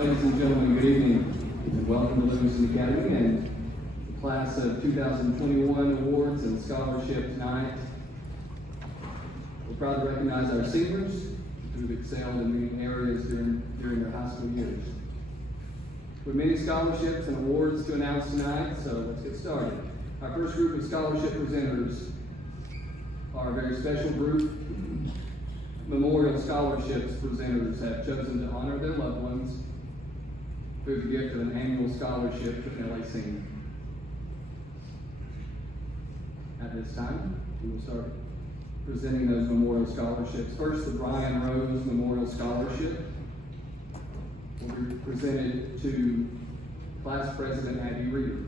Ladies and gentlemen, good evening, and welcome to Livingston Academy and the Class of 2021 Awards and Scholarship tonight. We're proud to recognize our seniors who've excelled in many areas during their high school years. We have many scholarships and awards to announce tonight, so let's get started. Our first group of scholarship presenters are a very special group. Memorial Scholarships presenters have chosen to honor their loved ones through the gift of an annual scholarship to LAC. At this time, we will start presenting those memorial scholarships. First, the Brian Rose Memorial Scholarship will be presented to Class President Abby Reeder.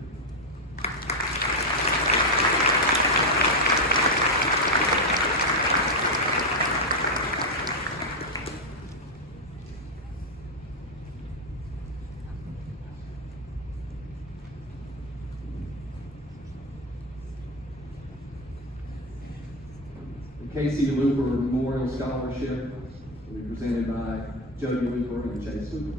Casey Luber Memorial Scholarship will be presented by Jody Luber and Chase Luber.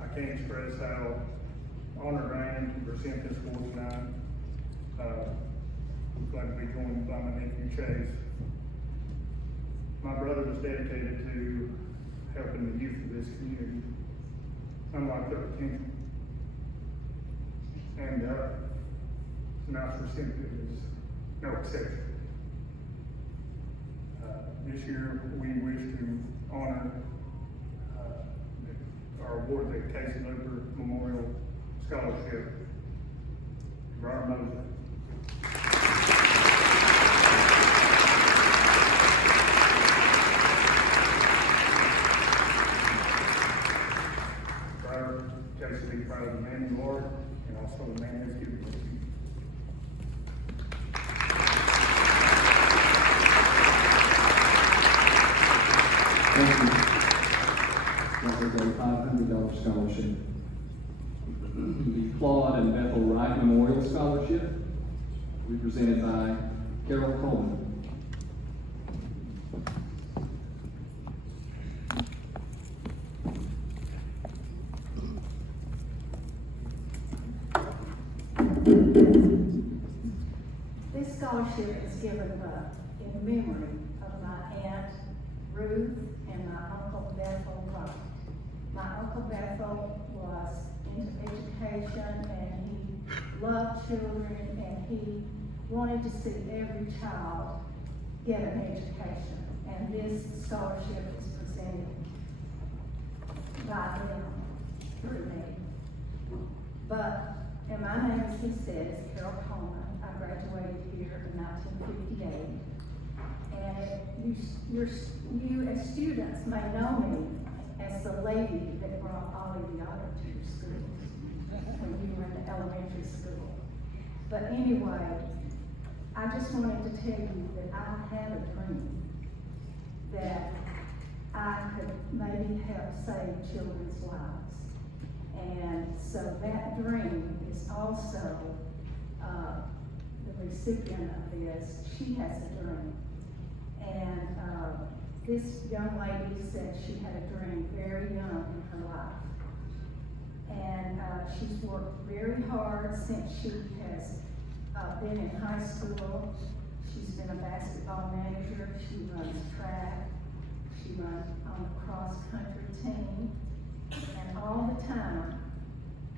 I can't express how honored I am to present this award tonight. I'm glad to be joined by my nephew Chase. My brother was dedicated to helping the youth of this community, unlike their potential. And tonight's recipient is no exception. This year we wish to honor our award the Casey Luber Memorial Scholarship to Brian Mosley. Casey be proud of the man in the Lord and also the man who's given to you. Thank you. That was a $500 scholarship. The Claude and Bethel Wright Memorial Scholarship will be presented by Carol Coleman. This scholarship is given in memory of my Aunt Ruth and my Uncle Bethel Wright. My Uncle Bethel was into education and he loved children and he wanted to see every child get an education. And this scholarship is presented by him through me. And my name, as he said, is Carol Coleman. I graduated here in 1958. And you as students may know me as the lady that brought Ollie the Otter to your school when you were in the elementary school. But anyway, I just wanted to tell you that I had a dream that I could maybe help save children's lives. And so that dream is also the recipient of this. She has a dream. And this young lady said she had a dream very young in her life. And she's worked very hard since she has been in high school. She's been a basketball manager. She runs track. She runs on the cross-country team. And all the time,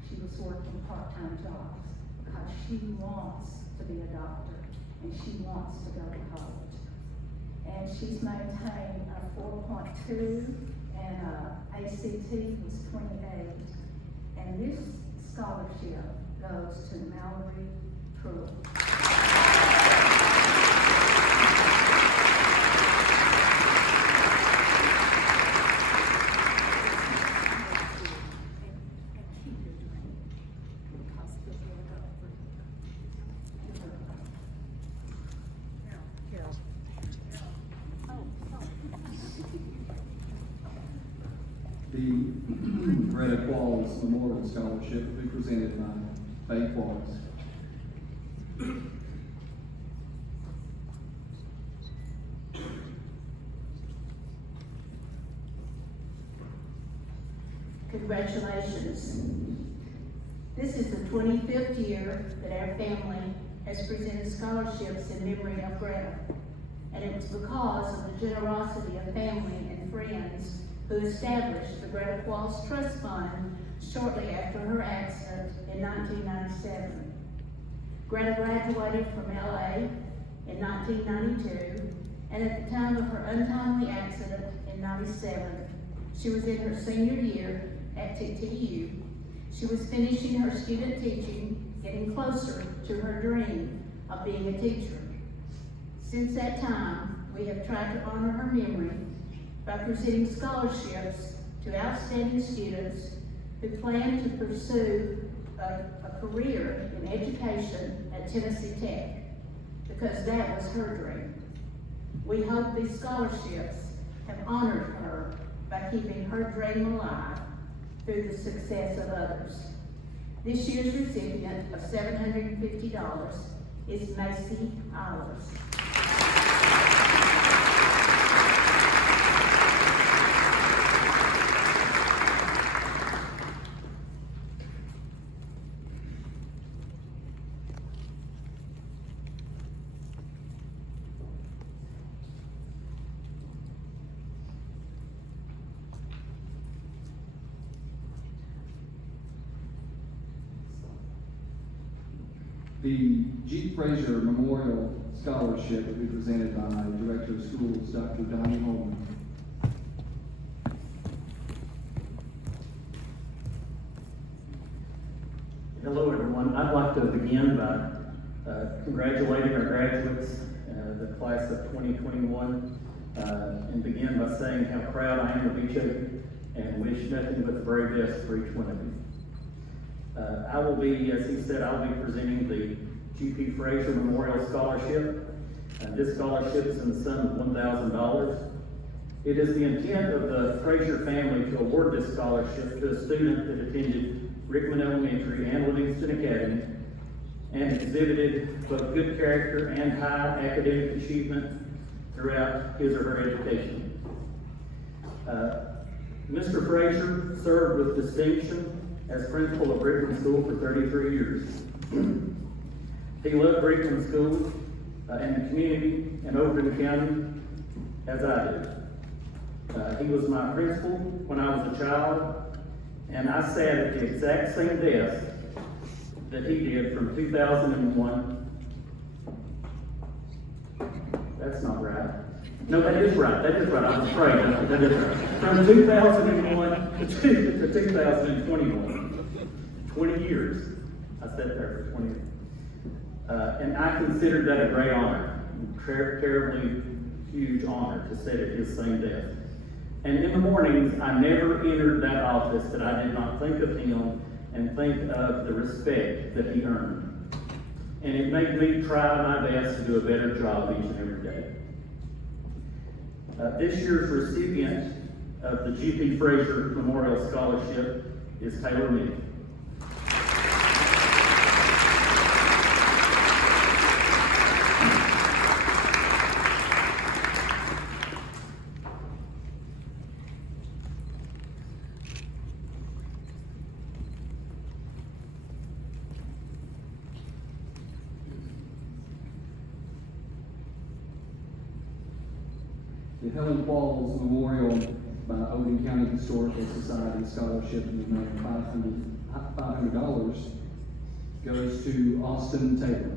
she was working part-time jobs because she wants to be a doctor and she wants to go to college. And she's maintained a 4.2 and ACT was 28. And this scholarship goes to Mallory Pruitt. The Greta Qualls Memorial Scholarship will be presented by Faye Qualls. Congratulations. This is the 25th year that our family has presented scholarships in memory of Greta. And it was because of the generosity of family and friends who established the Greta Qualls Trust Fund shortly after her accident in 1997. Greta graduated from LA in 1992, and at the time of her untimely accident in 97, she was in her senior year at TTU. She was finishing her student teaching, getting closer to her dream of being a teacher. Since that time, we have tried to honor her memory by presenting scholarships to outstanding students who plan to pursue a career in education at Tennessee Tech, because that was her dream. We hope these scholarships have honored her by keeping her dream alive through the success of others. This year's recipient of $750 is Macy Iles. The G. Frasier Memorial Scholarship will be presented by Director of Schools, Dr. Diane. Hello, everyone. I'd like to begin by congratulating our graduates, the class of 2021, and begin by saying how proud I am of each of you and wish nothing but the very best for each one of you. I will be, as he said, I'll be presenting the G.P. Frasier Memorial Scholarship. This scholarship is in the sum of $1,000. It is the intent of the Frasier family to award this scholarship to a student that attended Rickman Elementary and Livingston Academy and exhibited both good character and high academic achievement throughout his or her education. Mr. Frasier served with distinction as principal of Rickman School for 33 years. He loved Rickman School and the community in Overton County as I did. He was my principal when I was a child, and I sat at the exact same desk that he did from 2001. That's not right. No, that is right. That is right. I was afraid. That is right. From 2001 to 2021. 20 years. I sat there for 20 years. And I considered that a great honor. Terribly huge honor to sit at his same desk. And in the mornings, I never entered that office that I did not think of him and think of the respect that he earned. And it made me try my best to do a better job each and every day. This year's recipient of the G.P. Frasier Memorial Scholarship is Taylor Meek. The Helen Qualls Memorial by Overton County Historical Society Scholarship in the amount of $500 goes to Austin Taylor.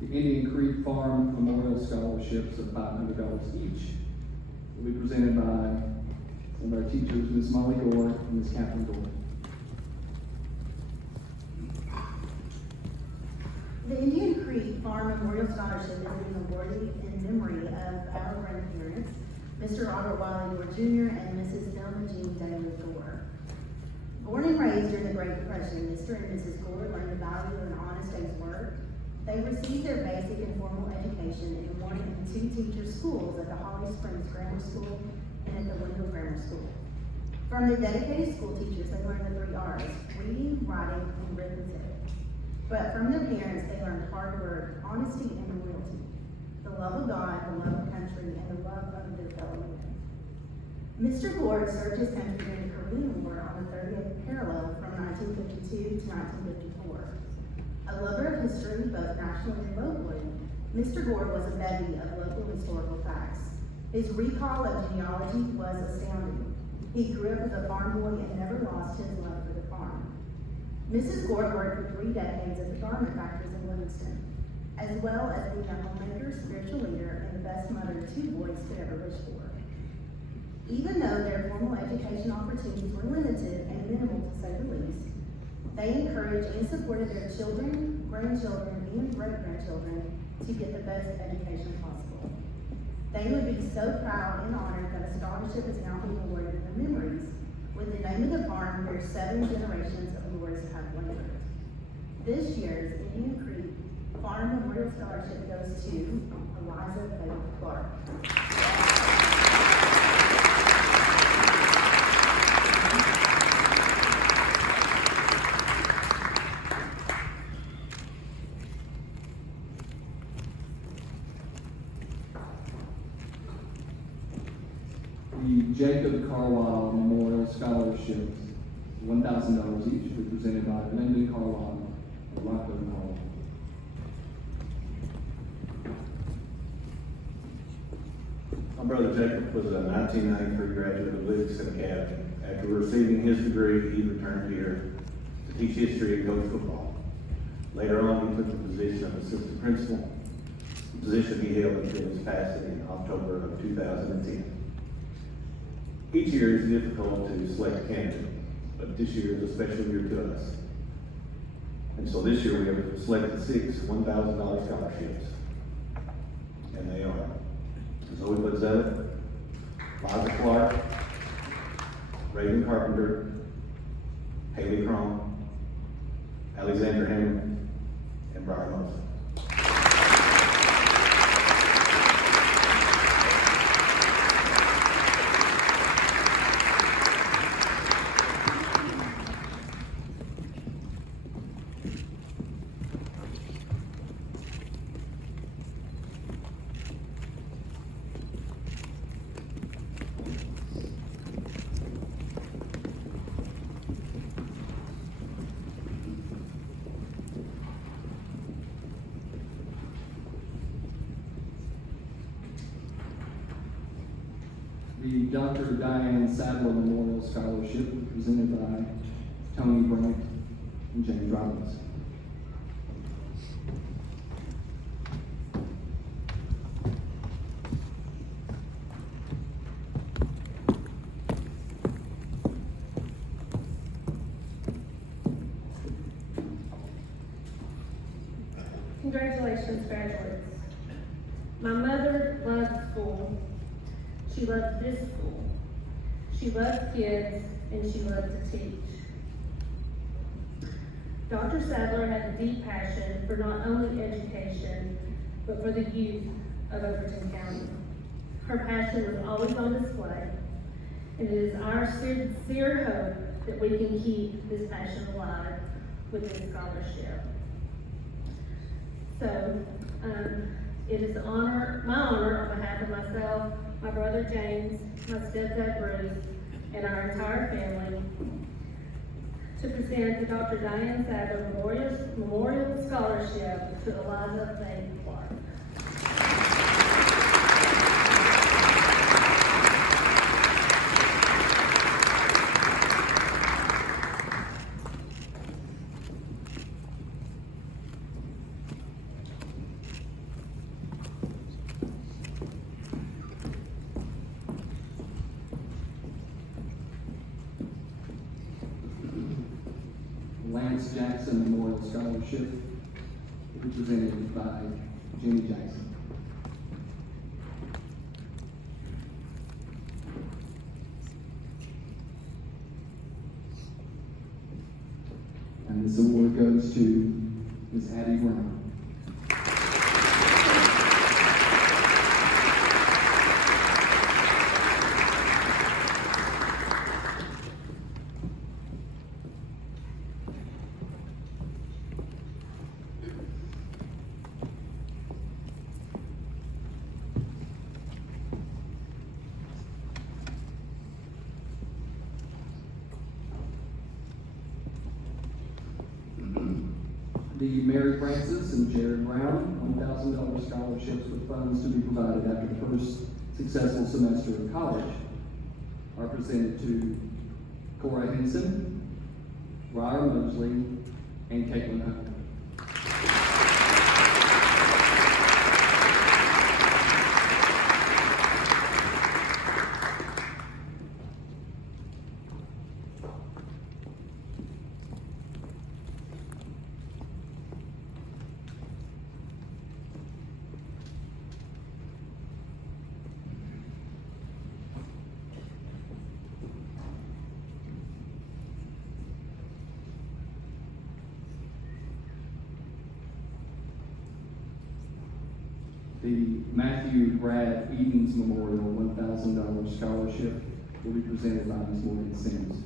The Indian Creek Farm Memorial Scholarships of $500 each will be presented by one of our teachers, Ms. Molly Gore and Ms. Catherine Gore. The Indian Creek Farm Memorial Scholarship is being awarded in memory of our grandparents, Mr. Robert Wiley Gore Jr., and Mrs. Thelma Jean Daly Gore. Born and raised during the Great Depression, Mr. and Mrs. Gore learned the value of an honest day's work. They received their basic and formal education in one and two teacher schools at the Holly Springs Grammar School and at the Wendell Grammar School. From their dedicated school teachers, they learned the 3 R's: reading, writing, and arithmetic. But from their parents, they learned hard work, honesty, and loyalty, the love of God, the love of country, and the love of their fellow man. Mr. Gore served his country during the Korean War on the 30th parallel from 1952 to 1954. A lover of history, both nationally and locally, Mr. Gore was a bevy of local historical facts. His recall of genealogy was astounding. He grew up as a farm boy and never lost his love for the farm. Mrs. Gore worked for 3 decades at the garment factories in Livingston, as well as being a homemaker, spiritual leader, and the best mother 2 boys could ever wish for. Even though their formal education opportunities were limited and minimal to say the least, they encouraged and supported their children, grandchildren, and great-grandchildren to get the best education possible. They would be so proud and honored that a scholarship is now being awarded in the memories with the name of the farm where 7 generations of Gores have labored. This year's Indian Creek Farm Memorial Scholarship goes to Eliza Faith Clark. The Jacob Carlisle Memorial Scholarships, $1,000 each, were presented by Lyndon Carlock of Rockland, Carlisle. My brother Jacob was a 1993 graduate of Livingston Academy. After receiving his degree, he returned here to teach history and coach football. Later on, he took the position of assistant principal, a position he held until his passing in October of 2010. Each year is difficult to select a candidate, but this year is a special year to us. And so this year we have selected 6 $1,000 scholarships. And they are Zoe Lizzetta, Liza Clark, Raven Carpenter, Haley Crum, Alexander Hammond, and Brian Mosley. The Dr. Diane Sadler Memorial Scholarship, presented by Tony Brandt and James Robbins. Congratulations, graduates. My mother loved school. She loved this school. She loved kids, and she loved to teach. Dr. Sadler had a deep passion for not only education, but for the youth of Overton County. Her passion was always on display, and it is our sincere hope that we can keep this passion alive with this scholarship. So, it is my honor on behalf of myself, my brother James, my stepdad Bruce, and our entire family to present the Dr. Diane Sadler Memorial Scholarship to Eliza Faith Clark. Lance Jackson Memorial Scholarship, presented by Jenny Jackson. And this award goes to Ms. Addie Brown. The Mary Frances and Jared Brown $1,000 scholarships with funds to be provided after the first successful semester of college are presented to Cora Henson, Ryer Mosley, and Caitlin Hunter. The Matthew Brad Edens Memorial $1,000 scholarship will be presented by Ms. Morgan Sims.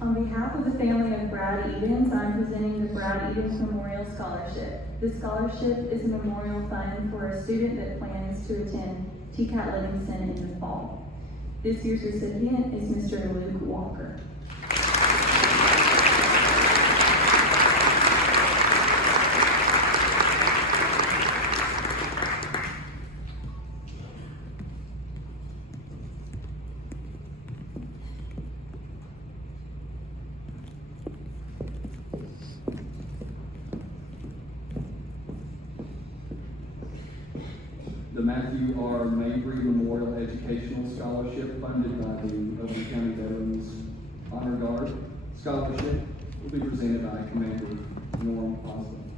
On behalf of the family of Brad Edens, I'm presenting the Brad Edens Memorial Scholarship. This scholarship is a memorial fund for a student that plans to attend TCAT Livingston in the fall. This year's recipient is Mr. Luke Walker. The Matthew R. Mabry Memorial Educational Scholarship, funded by the Overton County Veterans Honor Guard Scholarship, will be presented by Commander Norm Osmond.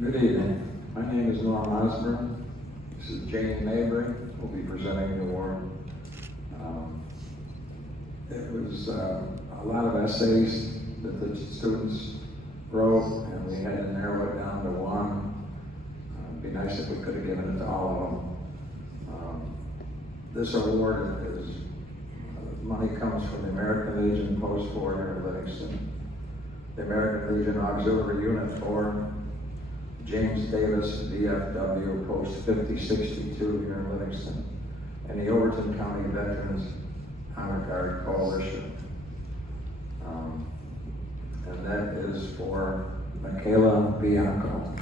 Good evening. My name is Norm Osborne. This is Jane Mabry. We'll be presenting the award. It was a lot of essays that the students wrote, and we had to narrow it down to one. It'd be nice if we could have given it to all of them. This award is, money comes from the American Legion Post 4 here in Livingston, the American Legion Auxiliary Unit 4, James Davis VFW Post 5062 here in Livingston, and the Overton County Veterans Honor Guard Coalition. And that is for Michaela Bianco.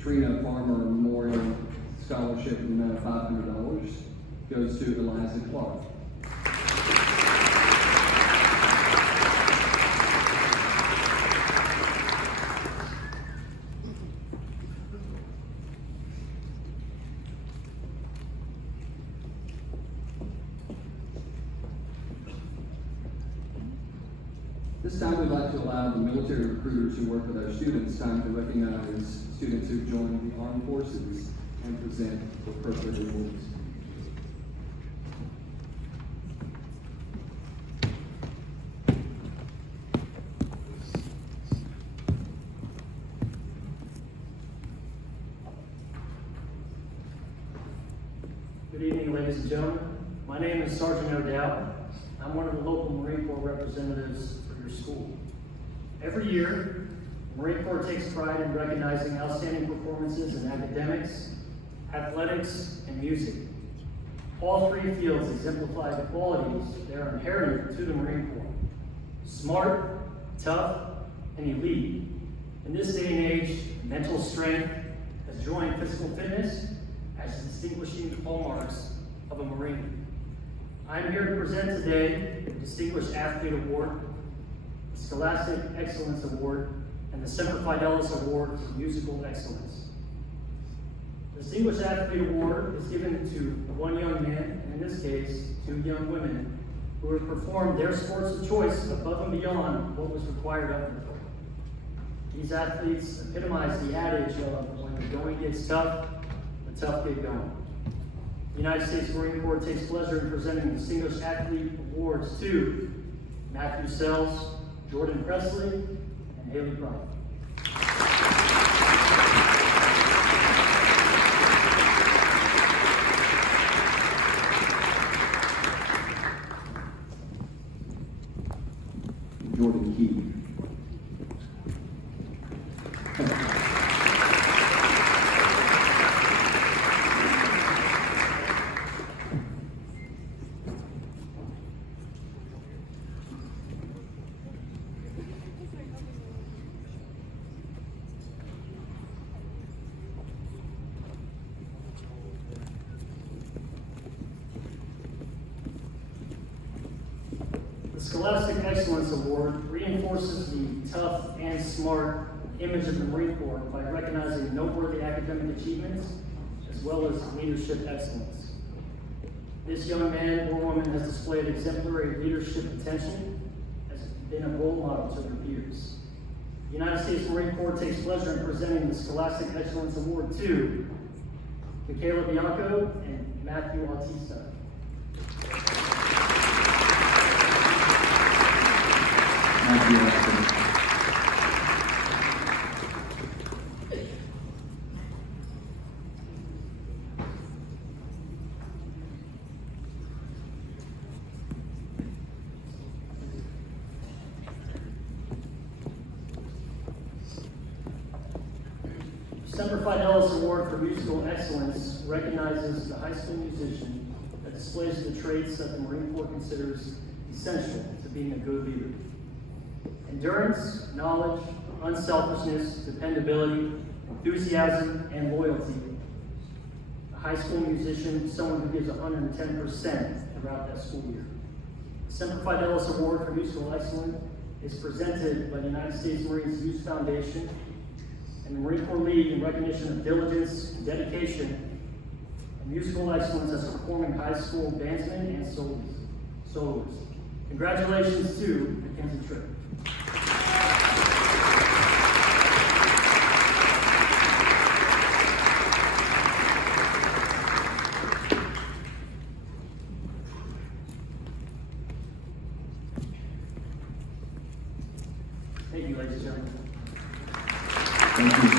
Trina Farmer Memorial Scholarship in the amount of $500 goes to Eliza Clark. This time we'd like to allow the military recruiters who work with our students time to recognize students who joined the armed forces and present appropriate awards. Good evening, ladies and gentlemen. My name is Sergeant O'Dowd. I'm one of the local Marine Corps representatives for your school. Every year, the Marine Corps takes pride in recognizing outstanding performances in academics, athletics, and music. All three fields exemplify the qualities that are inherent to the Marine Corps: smart, tough, and elite. In this day and age, mental strength has joined physical fitness as distinguishing hallmarks of a Marine. I'm here to present today the Distinguished Athlete Award. The Scholastic Excellence Award, and the Semper Fidelis Award for Musical Excellence. The Distinguished Athlete Award is given to one young man, and in this case, 2 young women, who have performed their sports of choice above and beyond what was required of them. These athletes epitomize the adage of when the going gets tough, the tough get going. The United States Marine Corps takes pleasure in presenting the Distinguished Athlete Awards to Matthew Sells, Jordan Presley, and Haley Pride. Jordan Key. The Scholastic Excellence Award reinforces the tough and smart image of the Marine Corps by recognizing noteworthy academic achievements as well as leadership excellence. This young man or woman has displayed exemplary leadership potential, has been a role model to their peers. The United States Marine Corps takes pleasure in presenting the Scholastic Excellence Award to Michaela Bianco and Matthew Autista. Matthew Autista. Semper Fidelis Award for Musical Excellence recognizes the high school musician that displays the traits that the Marine Corps considers essential to being a good leader. Endurance, knowledge, unselfishness, dependability, enthusiasm, and loyalty. A high school musician, someone who gives 110% throughout that school year. The Semper Fidelis Award for Musical Excellence is presented by the United States Marines Youth Foundation and the Marine Corps League in recognition of diligence, dedication, and musical excellence as a performing high school bandsmen and soloists. Congratulations to Mackenzie Tripp. Thank you, ladies and gentlemen. Thank you.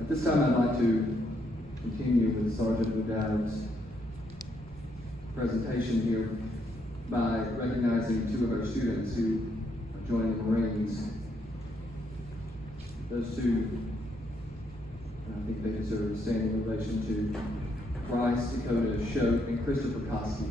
At this time, I'd like to continue with Sergeant Woodard's presentation here by recognizing 2 of our students who are joining the Marines. Those 2, I think they deserve a standing ovation to Bryce Dakota Shote and Christopher Koski.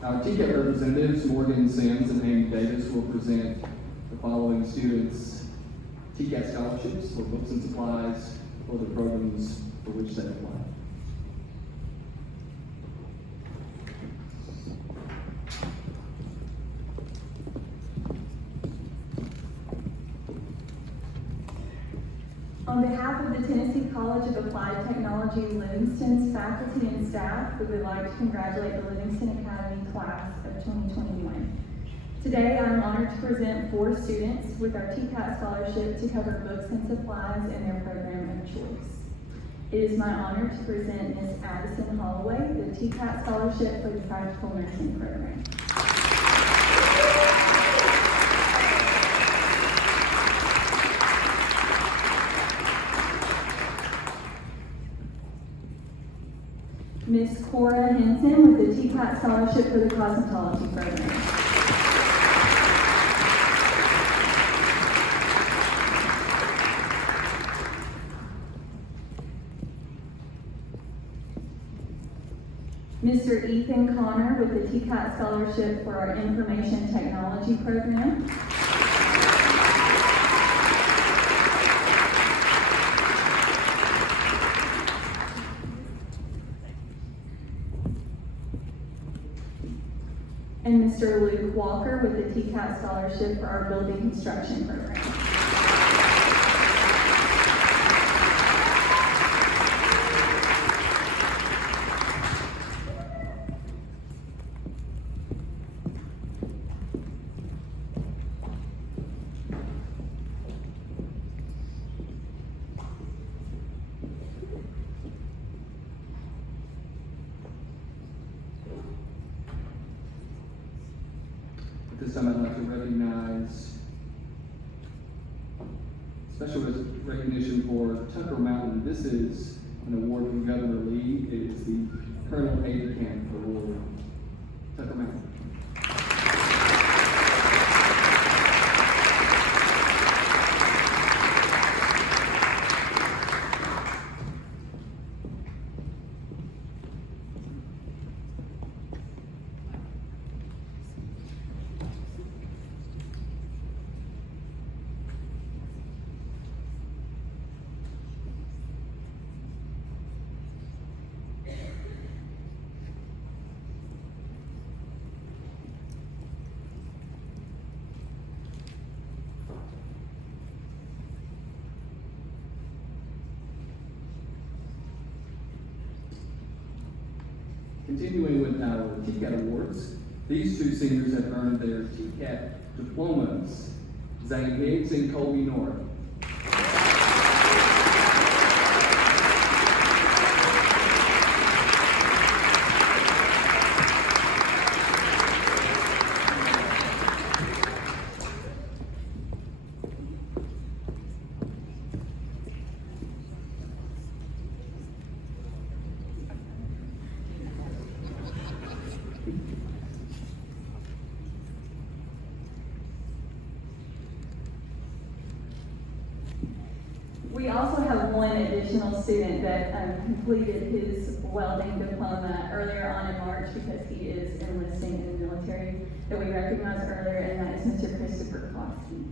Our TCAP representatives, Morgan Sims and Amy Davis, will present the following students TCAP scholarships for books and supplies for the programs for which they apply. On behalf of the Tennessee College of Applied Technology Livingston's faculty and staff, we would like to congratulate the Livingston Academy class of 2021. Today, I'm honored to present 4 students with our TCAP scholarship to cover books and supplies in their program of choice. It is my honor to present Ms. Addison Holloway the TCAT Scholarship for the Practical Nursing Program. Ms. Cora Henson with the TCAT Scholarship for the Cosmetology Program. Mr. Ethan Connor with the TCAT Scholarship for our Information Technology Program. And Mr. Luke Walker with the TCAT Scholarship for our Building Construction Program. At this time, I'd like to recognize special recognition for Tucker Mountain. This is an award from Governor Lee. It is the Colonel Aid Camp Award. Tucker Mountain. Continuing with our TCAT awards, these two seniors have earned their TCAT diplomas. Zane Higgs and Colby North. We also have one additional student that completed his welding diploma earlier on in March because he is enlisting in the military that we recognized earlier, and that is Mr. Christopher Klosky.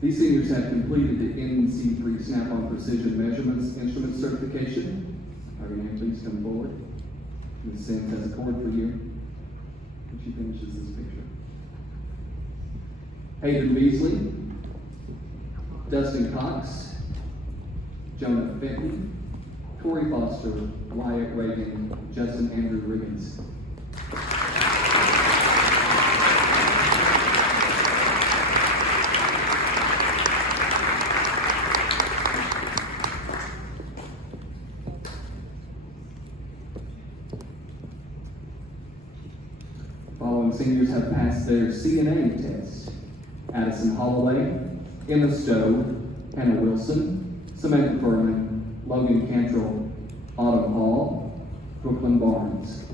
These seniors have completed the NC3 Snap-on Precision Measurements Instrument Certification. Are your name please come forward? Ms. Sims has a cord for you when she finishes this picture. Hayden Beasley, Dustin Cox, Jonah Fenton, Corey Foster, Wyatt Reagan, Justin Andrew Riggins. Following seniors have passed their CNA test: Addison Holloway, Emma Stowe, Hannah Wilson, Samantha Furman, Logan Cantrell, Autumn Hall, Brooklyn Barnes.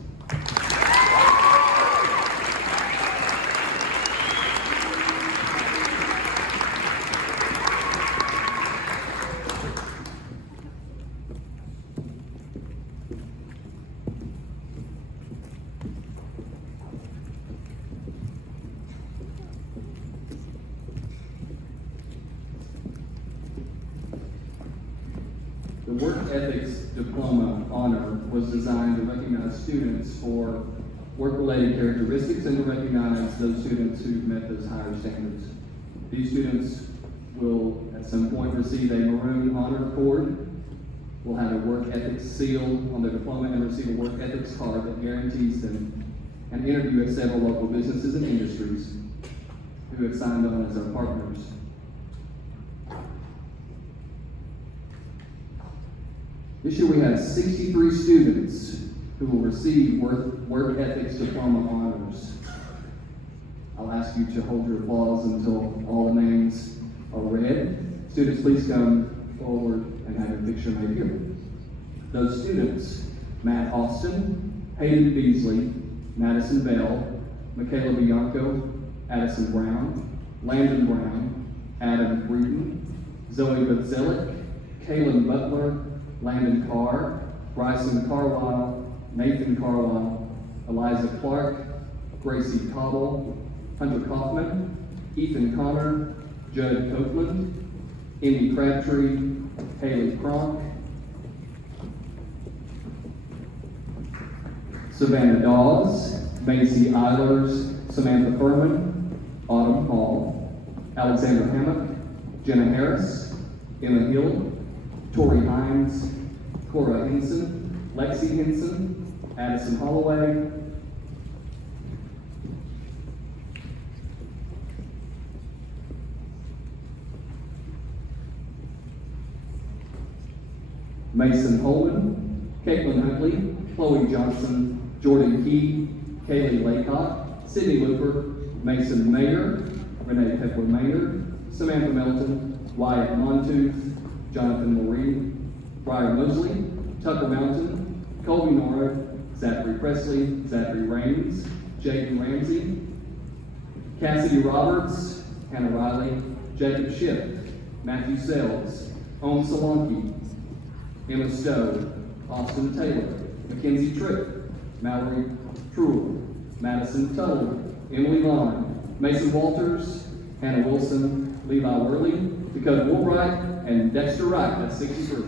The Work Ethics Diploma Honor was designed to recognize students for work-related characteristics and to recognize those students who've met those higher standards. These students will at some point receive a maroon honor cord, will have a work ethics seal on their diploma, and receive a work ethics card that guarantees them an interview at several local businesses and industries who have signed on as our partners. This year we have 63 students who will receive work ethics diploma honors. I'll ask you to hold your applause until all the names are read. Students, please come forward and have your picture made here. Those students: Matt Austin, Hayden Beasley, Madison Bell, Michaela Bianco, Addison Brown, Landon Brown, Adam Breeden, Zoe Budzelik, Kaylin Butler, Landon Carr, Bryson Carlisle, Nathan Carlisle, Eliza Clark, Gracie Cobble, Hunter Kaufman, Ethan Connor, Judd Copeland, Indy Crabtree, Haley Cronk, Savannah Dawes, Macy Eilers, Samantha Furman, Autumn Hall, Alexander Hammock, Jenna Harris, Emma Hill, Tori Hines, Cora Henson, Lexi Henson, Addison Holloway, Mason Holman, Caitlin Huntley, Chloe Johnson, Jordan Key, Kaylee Laycock, Sydney Luber, Mason Mayer, Renee Pepler Maynard, Samantha Melton, Wyatt Montooth, Jonathan Maureen, Brian Mosley, Tucker Mountain, Colby Nora, Zachary Presley, Zachary Raines, Jaden Ramsey, Cassidy Roberts, Hannah Riley, Jacob Schiff, Matthew Sells, Owen Solanke, Emma Stowe, Austin Taylor, Mackenzie Tripp, Mallory Truel, Madison Tuttle, Emily Vaughn, Mason Walters, Hannah Wilson, Levi Worley, Dakota Woolbright, and Dexter Wright. That's 63.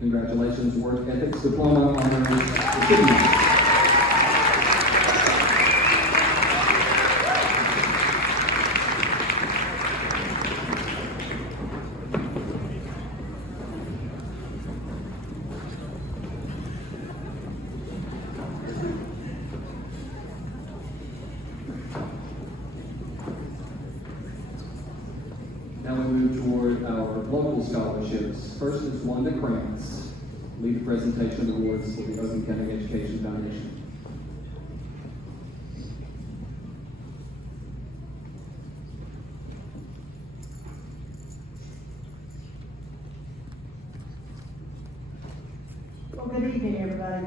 Congratulations, Work Ethics Diploma Honors recipients. Now we move toward our local scholarships. First is Wanda Krantz. Lead the presentation of awards for the Overton County Education Foundation. Well, good evening, everybody.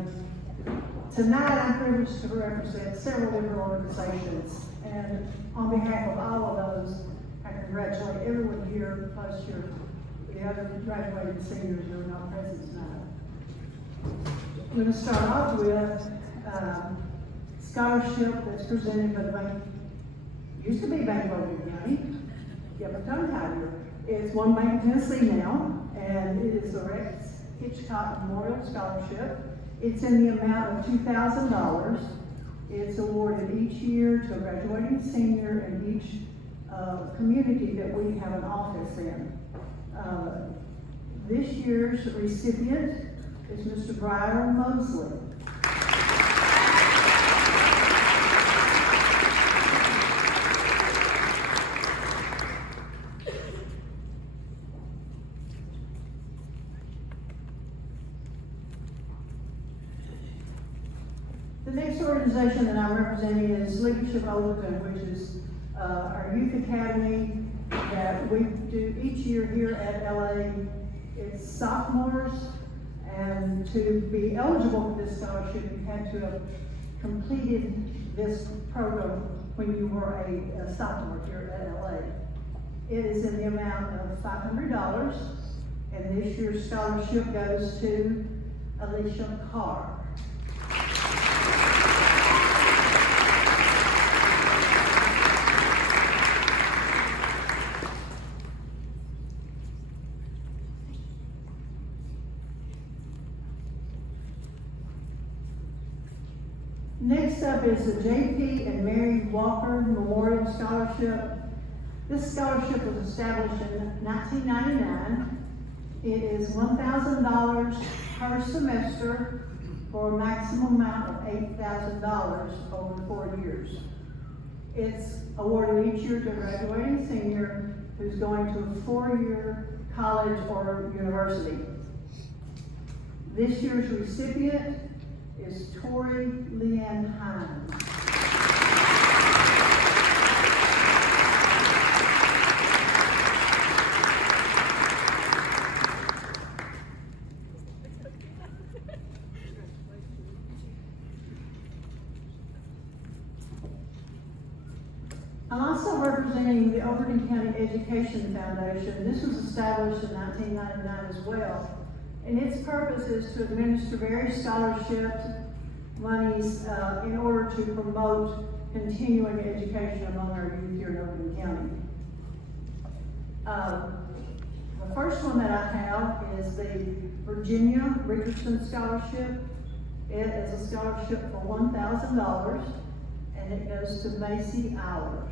Tonight, I'm privileged to represent several different organizations, and on behalf of all of those, I congratulate everyone here, plus the other graduated seniors who are not present tonight. I'm going to start off with a scholarship that's presented by the bank, used to be Bank of Overton County, get my tongue tied here, It's won Bank of Tennessee now, and it is the Rex Hitchcock Memorial Scholarship. It's in the amount of $2,000. It's awarded each year to a graduating senior in each community that we have an office in. This year's recipient is Mr. Brian Mosley. The next organization that I'm representing is Livingston, Overton, which is our youth academy that we do each year here at LA. It's sophomores, and to be eligible for this scholarship, you had to have completed this program when you were a sophomore here at LA. It is in the amount of $500, and this year's scholarship goes to Alicia Carr. Next up is the J.P. and Mary Walker Memorial Scholarship. This scholarship was established in 1999. It is $1,000 per semester for a maximum amount of $8,000 over 4 years. It's awarded each year to a graduating senior who's going to a 4-year college or university. This year's recipient is Tori Leanne Hines. I'm also representing the Overton County Education Foundation. This was established in 1999 as well. And its purpose is to administer various scholarships, monies, in order to promote continuing education among our youth here in Overton County. The first one that I have is the Virginia Richardson Scholarship. It is a scholarship for $1,000, and it goes to Macy Hours.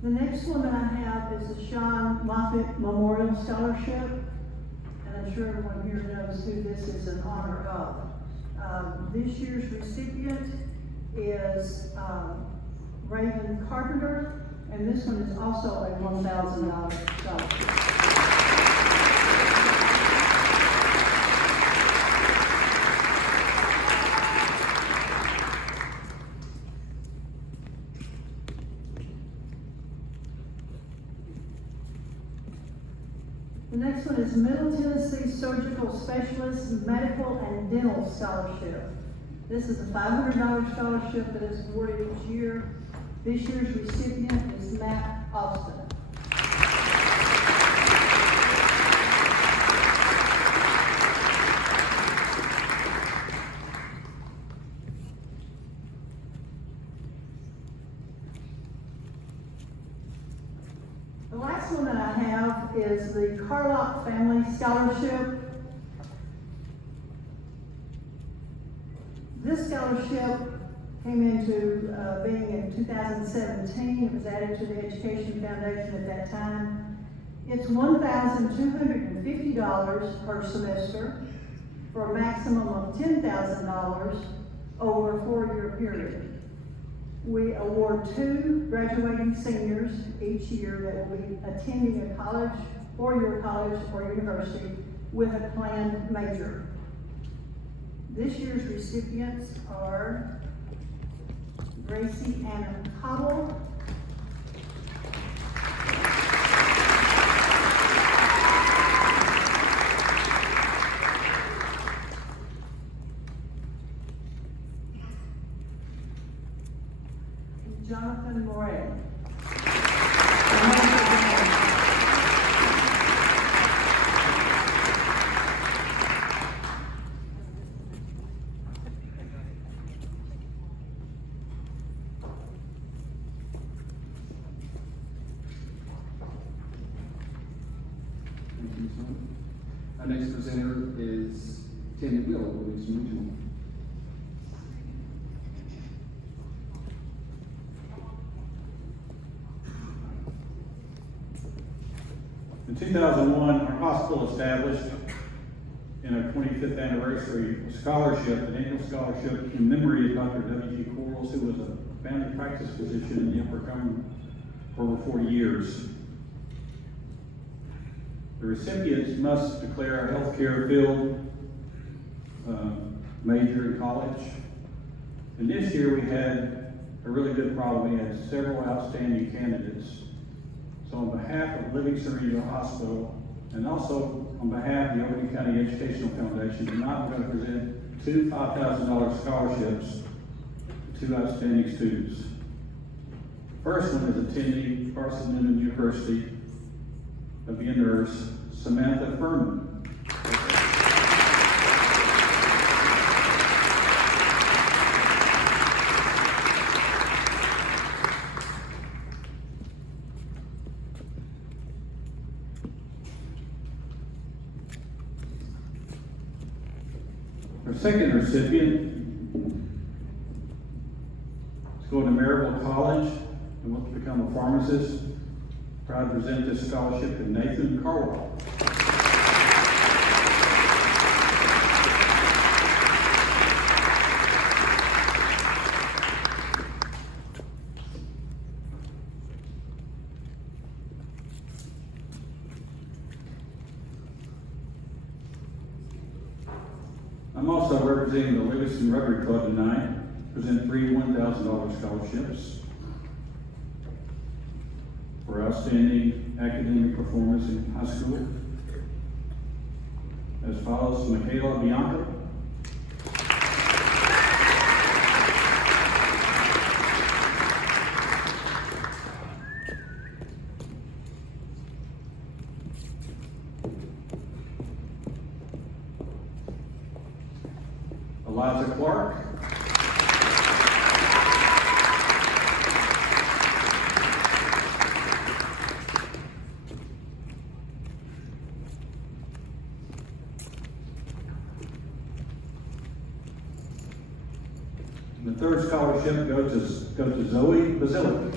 The next one that I have is the Sean Moffitt Memorial Scholarship, and I'm sure everyone here knows who this is in honor of. This year's recipient is Raven Carpenter, and this one is also a $1,000 scholarship. The next one is Middle Tennessee Surgical Specialist Medical and Dental Scholarship. This is a $500 scholarship that is awarded each year. This year's recipient is Matt Austin. The last one that I have is the Carlock Family Scholarship. This scholarship came into being in 2017. It was added to the Education Foundation at that time. It's $1,250 per semester for a maximum of $10,000 over a 4-year period. We award 2 graduating seniors each year that will be attending a college, 4-year college or university with a planned major. This year's recipients are Gracie Anna Cobble, Jonathan Moran. next presenter is Tim Will of Livingston Regional. In 2001, our hospital established in our 25th anniversary a scholarship, an annual scholarship in memory of Dr. W.G. Quarles, who was a family practice physician in the Upper Cumberland for over 40 years. The recipients must declare a healthcare field major in college. And this year we had a really good problem. We had several outstanding candidates. So on behalf of Livingston Regional Hospital, and also on behalf of the Overton County Educational Foundation, tonight we're going to present two $5,000 scholarships to two outstanding students. First one is attending Carlisle University of being nurse, Samantha Furman. Our second recipient is going to Maryville College and wants to become a pharmacist. Proud to present this scholarship to Nathan Carlock. I'm also representing the Livingston Rotary Club tonight, present three $1,000 scholarships for outstanding academic performance in high school. As follows: Michaela Bianca, Eliza Clark, and the third scholarship goes to Zoe Basilica.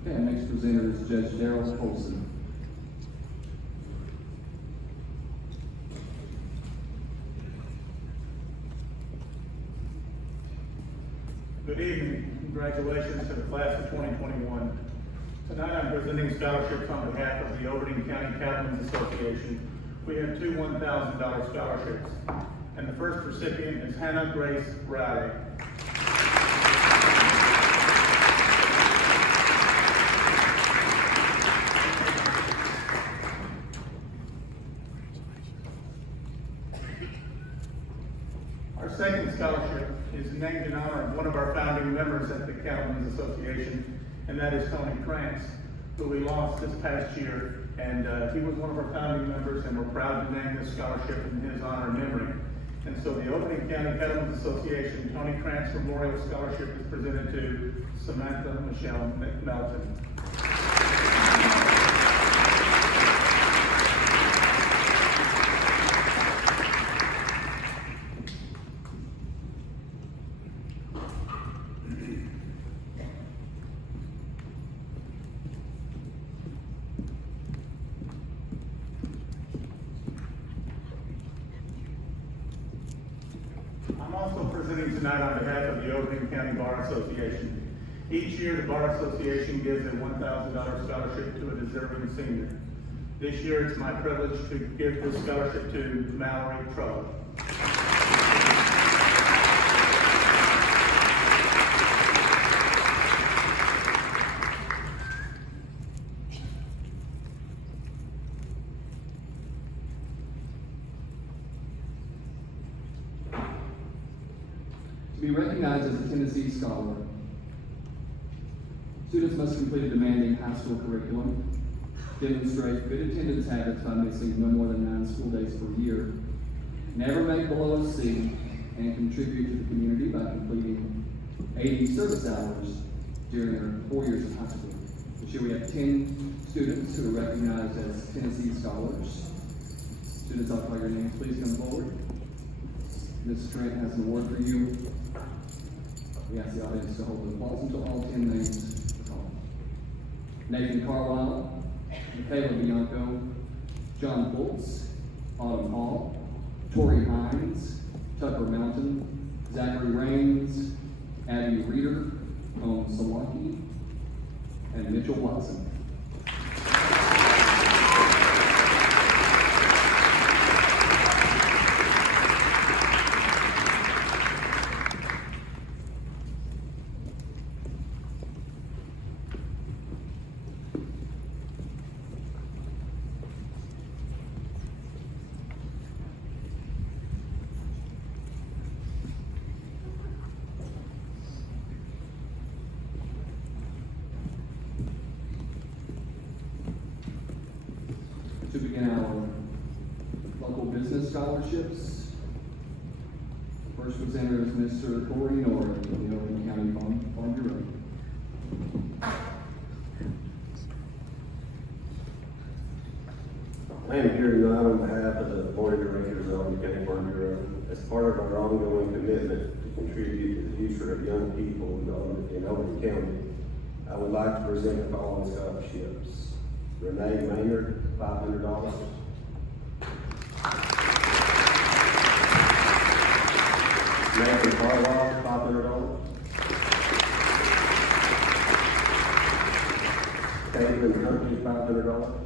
Okay, our next presenter is Judge Darrell Olson. Good evening. Congratulations to the class of 2021. Tonight I'm presenting scholarships on behalf of the Overton County Cattlemen's Association. We have two $1,000 scholarships. And the first recipient is Hannah Grace Riley. Our second scholarship is named in honor of one of our founding members at the Cattlemen's Association, and that is Tony Krantz, who we lost this past year. And he was one of our founding members, and we're proud to name this scholarship in his honor and memory. And so the Overton County Cattlemen's Association Tony Krantz Memorial Scholarship is presented to Samantha Michelle McMelton. I'm also presenting tonight on behalf of the Overton County Bar Association. Each year, the Bar Association gives a $1,000 scholarship to a deserving senior. This year, it's my privilege to give this scholarship to Mallory Trull. To be recognized as a Tennessee Scholar, students must complete a demanding high school curriculum, demonstrate good attendance habits by missing no more than 9 school days per year, never make below a C, and contribute to the community by completing 80 service hours during their 4 years of high school. This year we have 10 students who are recognized as Tennessee Scholars. Students, I'll call your names, please come forward. Ms. Trent has an award for you. We ask the audience to hold the applause until all 10 names are called. Nathan Carlisle, Michaela Bianco, John Fultz, Autumn Hall, Tori Hines, Tucker Mountain, Zachary Raines, Abby Reeder, Owen Salaki, and Mitchell Watson. To begin our local business scholarships, the first presenter is Mr. Corey North of the Overton County Farm Bureau. I am here tonight on behalf of the Board of Directors of the Overton County Farm Bureau. As part of our ongoing commitment to contribute to the future of young people in Overton County, I would like to present the following scholarships. Renee Maynard, $500. Nathan Carlock, $500. Caitlin Huntley, $500.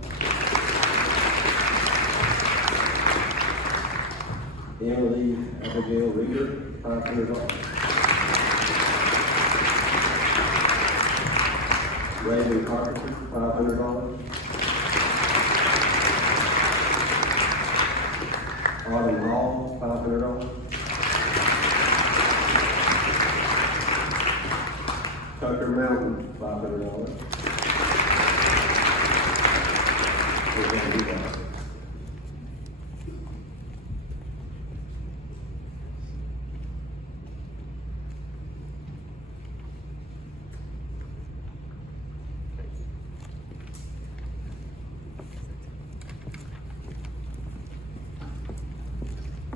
Emily Abigail Reeder, $500. Raven Carpenter, $500. Autumn Hall, $500. Tucker Mountain, $500.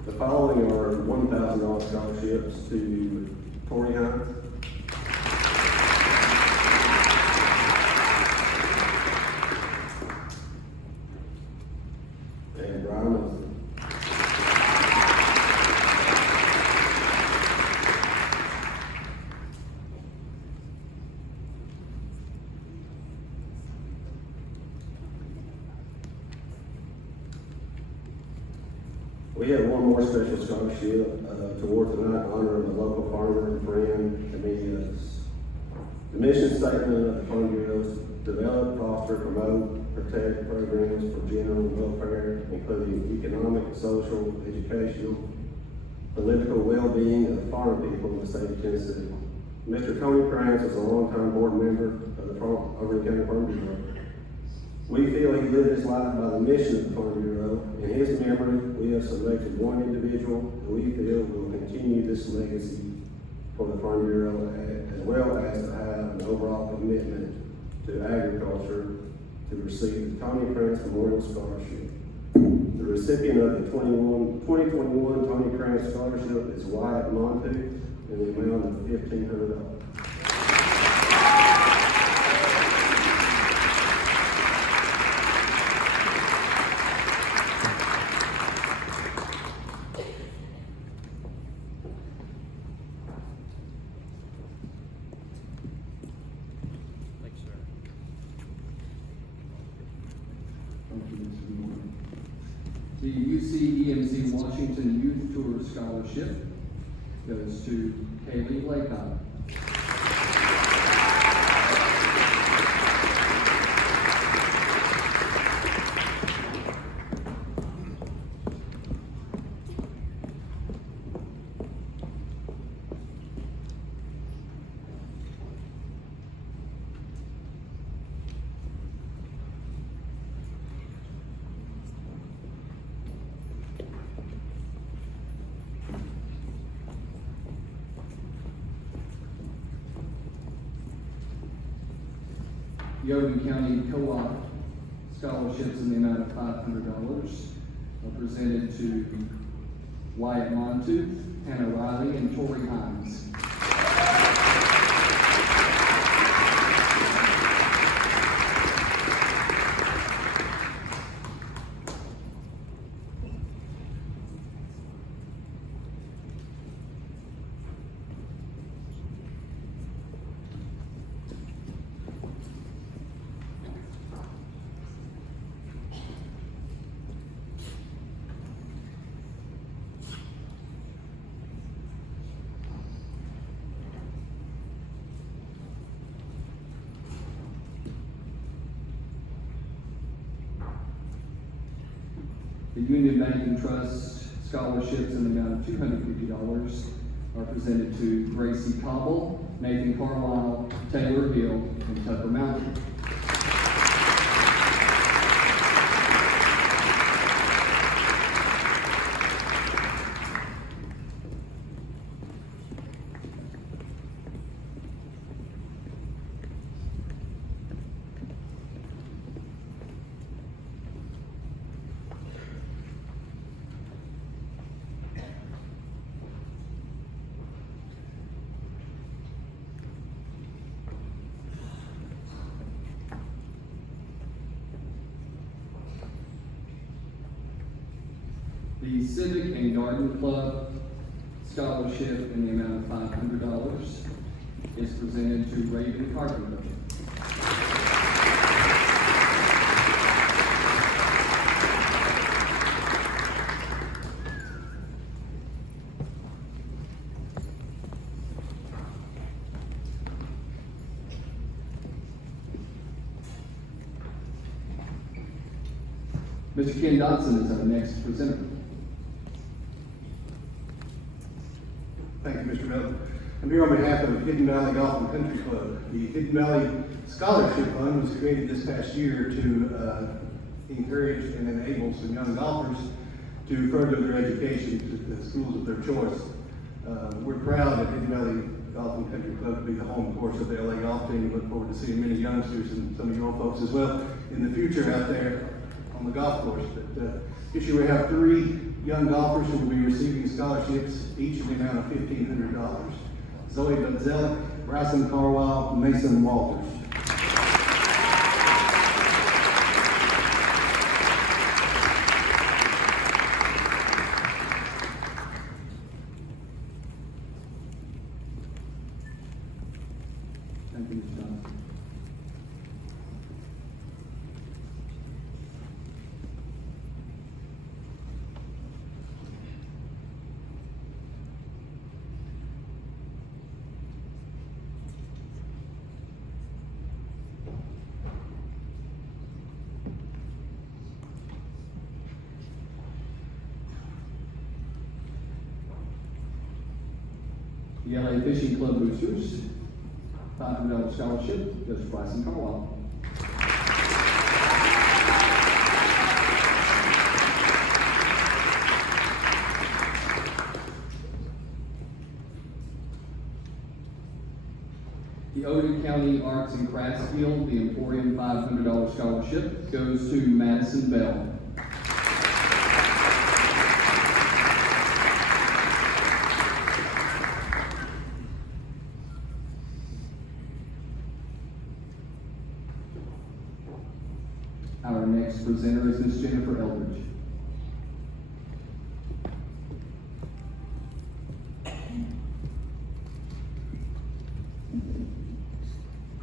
The following are $1,000 scholarships to Tori Hines, and Brian Wilson. We have one more special scholarship toward tonight in honor of a local farmer and friend, Amelia's. The mission statement of the Farm Bureau is to develop, foster, promote, protect programs for general welfare, including economic, social, educational, political well-being of farm people in the state of Tennessee. Mr. Tony Krantz is a longtime board member of the Overton County Farm Bureau. We feel he lived his life by the mission of the Farm Bureau. In his memory, we have selected one individual who we feel will continue this legacy for the Farm Bureau, as well as to have an overall commitment to agriculture to receive the Tony Krantz Memorial Scholarship. The recipient of the 2021 Tony Krantz Scholarship is Wyatt Montu in the amount of $1,500. The UC-EMC Washington Youth Tour Scholarship goes to Kaylee Laycott. The Overton County Co-op scholarships in the amount of $500 are presented to Wyatt Montu, Hannah Riley, and Tori Hines. The Union Bank and Trust scholarships in the amount of $250 are presented to Gracie Cobble, Nathan Carlisle, Taylor Hill, and Tucker Mountain. The Civic and Garden Club scholarship in the amount of $500 is presented to Raven Carpenter. Mr. Ken Dodson is our next presenter. Thank you, Mr. Miller. I'm here on behalf of Hidden Valley Golf and Country Club. The Hidden Valley Scholarship Fund was created this past year to encourage and enable some young golfers to further their education to the schools of their choice. We're proud at Hidden Valley Golf and Country Club to be the home course of the LA golf team. Look forward to seeing many youngsters and some of your folks as well in the future out there on the golf course. But this year we have 3 young golfers who will be receiving scholarships, each in the amount of $1,500. Zoe Budzelek, Bryson Carlisle, and Mason Walters. Thank you, Mr. Johnson. The LA Fishing Club Boosters, $500 scholarship goes to Bryson Carlisle. The Overton County Arts and Crafts Guild, the Emporium $500 scholarship goes to Madison Bell. Our next presenter is Ms. Jennifer Eldridge.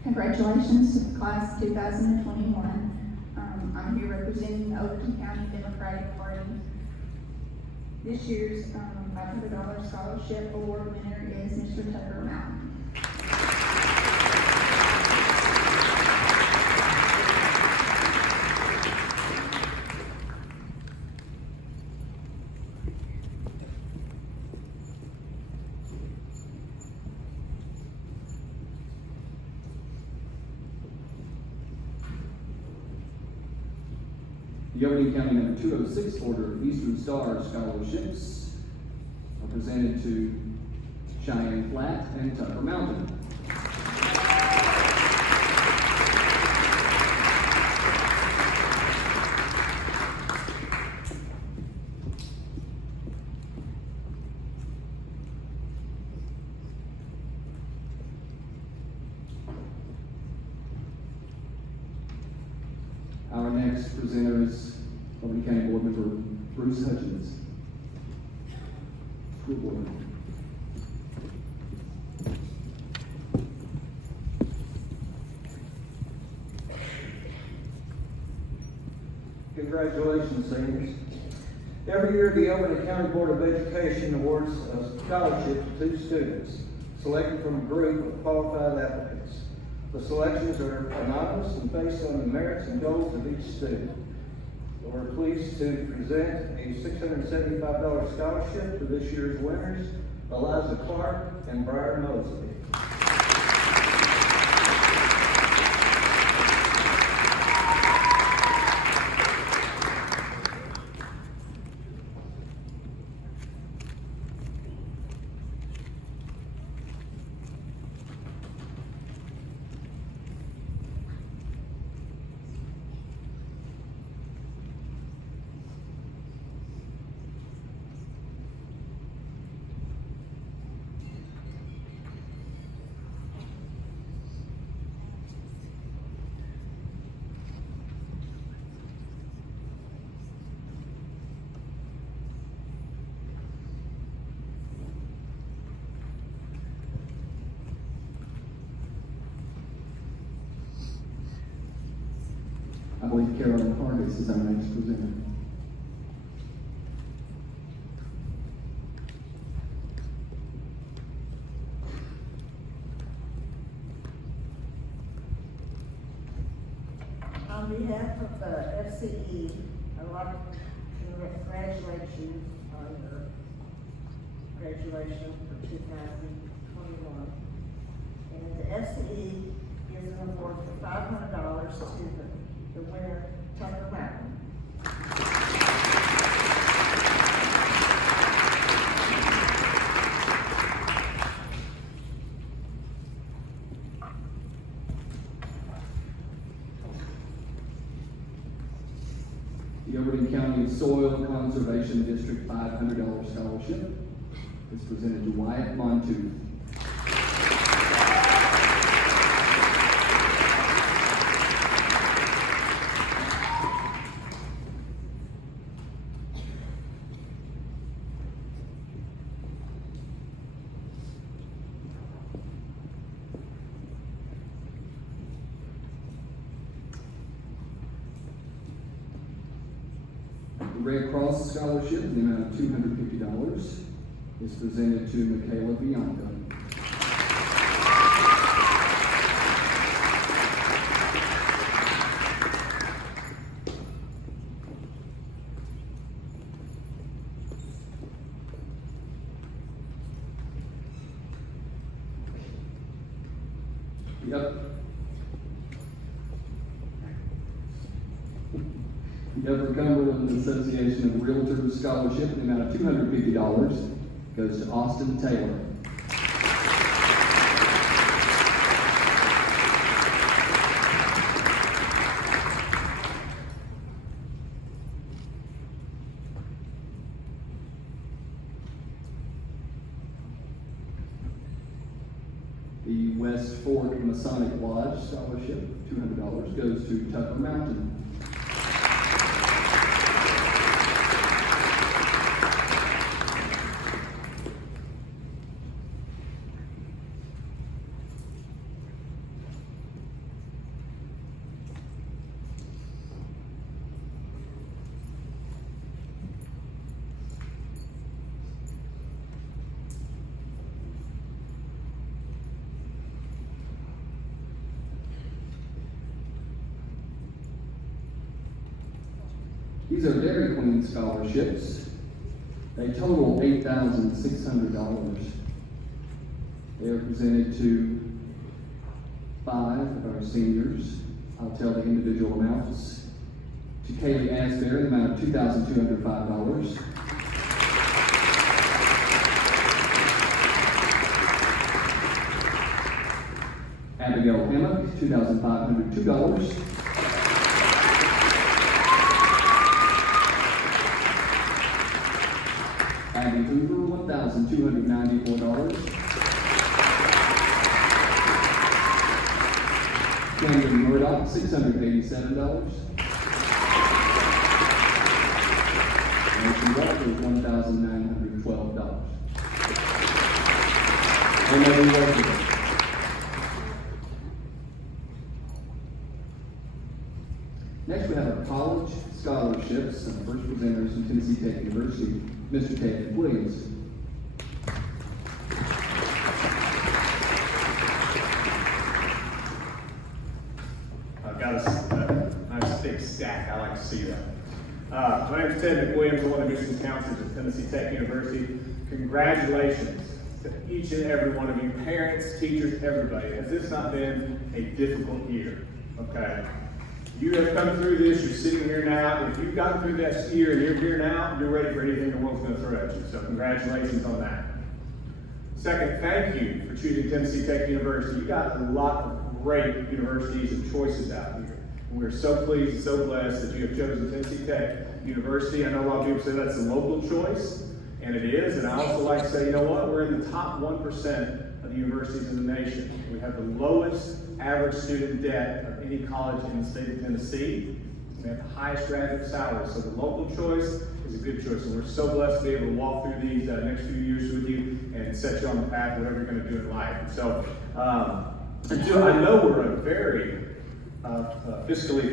Congratulations to the class 2021. I'm here representing the Overton County Democratic Party. This year's $500 scholarship award winner is Mr. Tucker Mountain. The Overton County number 206 Order of Eastern Star scholarships are presented to Cheyenne Flat and Tucker Mountain. next presenter is Overton County Board Member Bruce Hutchins. School Board Member. Congratulations, seniors. Every year, the Overton County Board of Education awards a scholarship to 2 students selected from a group of qualified applicants. The selections are anonymous and based on the merits and goals of each student. We're pleased to present a $675 scholarship to this year's winners, Eliza Clark and Briar Mosley. I believe Carolyn Hargis is our next presenter. On behalf of the FCE, I'd like to congratulate you on your graduation for 2021. And the FCE gives an award for $500 to the winner, Tucker Mountain. The Overton County Soil Conservation District $500 scholarship is presented to Wyatt Montu. The Red Cross Scholarship in the amount of $250 is presented to Michaela Bianco. The Upper Cumberland Association of Realtors Scholarship in the amount of $250 goes to Austin Taylor. The West Fork Masonic Lodge Scholarship, $200, goes to Tucker Mountain. These are Dairy Queen scholarships. They total $8,600. They are presented to 5 of our seniors. I'll tell the individual amounts. To Kaylee Asbury, the amount of $2,205. Abigail Hammock, $2,502. Abby Hoover, $1,294. Camden Murdoch, $687. nationwide is $1,912. And then we work with it. Next, we have our college scholarships, and the first presenter is from Tennessee Tech University, Mr. Ted Williams. I've got a nice thick stack. I like to see that. My name is Ted McWilliams. I'm one of the admissions counselors at Tennessee Tech University. Congratulations to each and every one of you, parents, teachers, everybody. Has this not been a difficult year? Okay. You have come through this, you're sitting here now. If you've gotten through this year and you're here now, you're ready for anything the world's going to throw at you. So congratulations on that. Second, thank you for choosing Tennessee Tech University. You got a lot of great universities and choices out here. And we're so pleased and so blessed that you have chosen Tennessee Tech University. I know a lot of people say that's a local choice, and it is. And I also like to say, you know what? We're in the top 1% of the universities in the nation. We have the lowest average student debt of any college in the state of Tennessee. We have the highest graduate salary. So the local choice is a good choice. And we're so blessed to be able to walk through these next few years with you and set you on the path, whatever you're going to do in life. And so, I know we're a very fiscally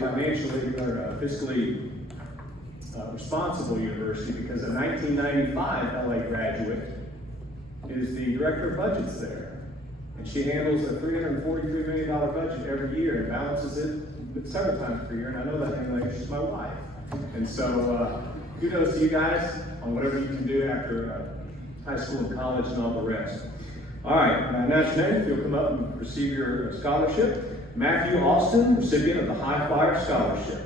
responsible university, because a 1995 LA graduate is the director of budgets there. And she handles a $343 million budget every year and balances it several times per year. And I know that young lady, she's my wife. And so kudos to you guys on whatever you can do after high school and college and all the rest. All right, now your name, if you'll come up and receive your scholarship. Matthew Austin, recipient of the High Flyer Scholarship.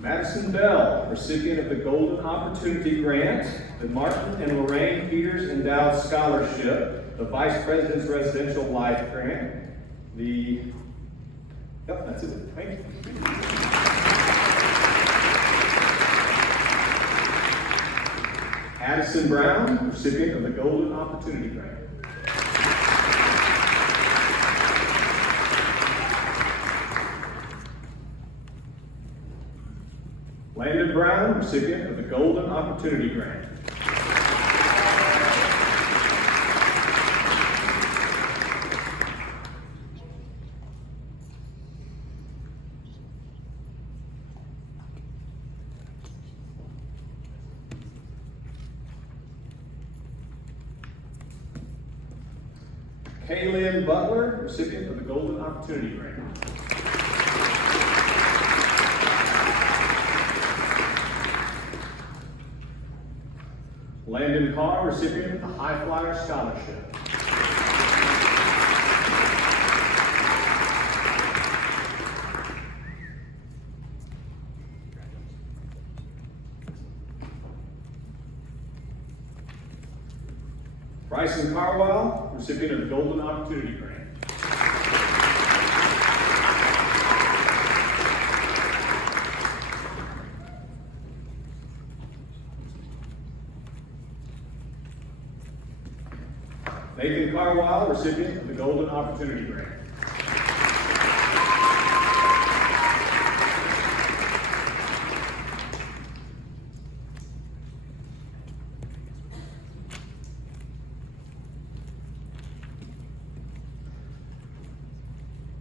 Madison Bell, recipient of the Golden Opportunity Grant, the Martin and Lorraine Peters Endowed Scholarship, the Vice President's Residential Life Grant, Yep, that's it. Thank you. Addison Brown, recipient of the Golden Opportunity Grant. Landon Brown, recipient of the Golden Opportunity Grant. Kaylin Butler, recipient of the Golden Opportunity Grant. Landon Carr, recipient of the High Flyer Scholarship. Bryson Carlisle, recipient of the Golden Opportunity Grant. Nathan Carlisle, recipient of the Golden Opportunity Grant.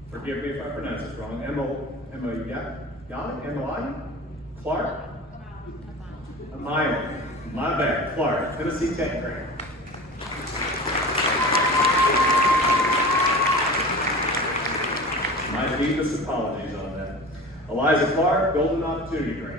Forgive me if I pronounce this wrong. You got it? Emily? Clark? Amaya. My bad. Clark. Tennessee Tech Grant. My deepest apologies on that. Eliza Clark, Golden Opportunity Grant.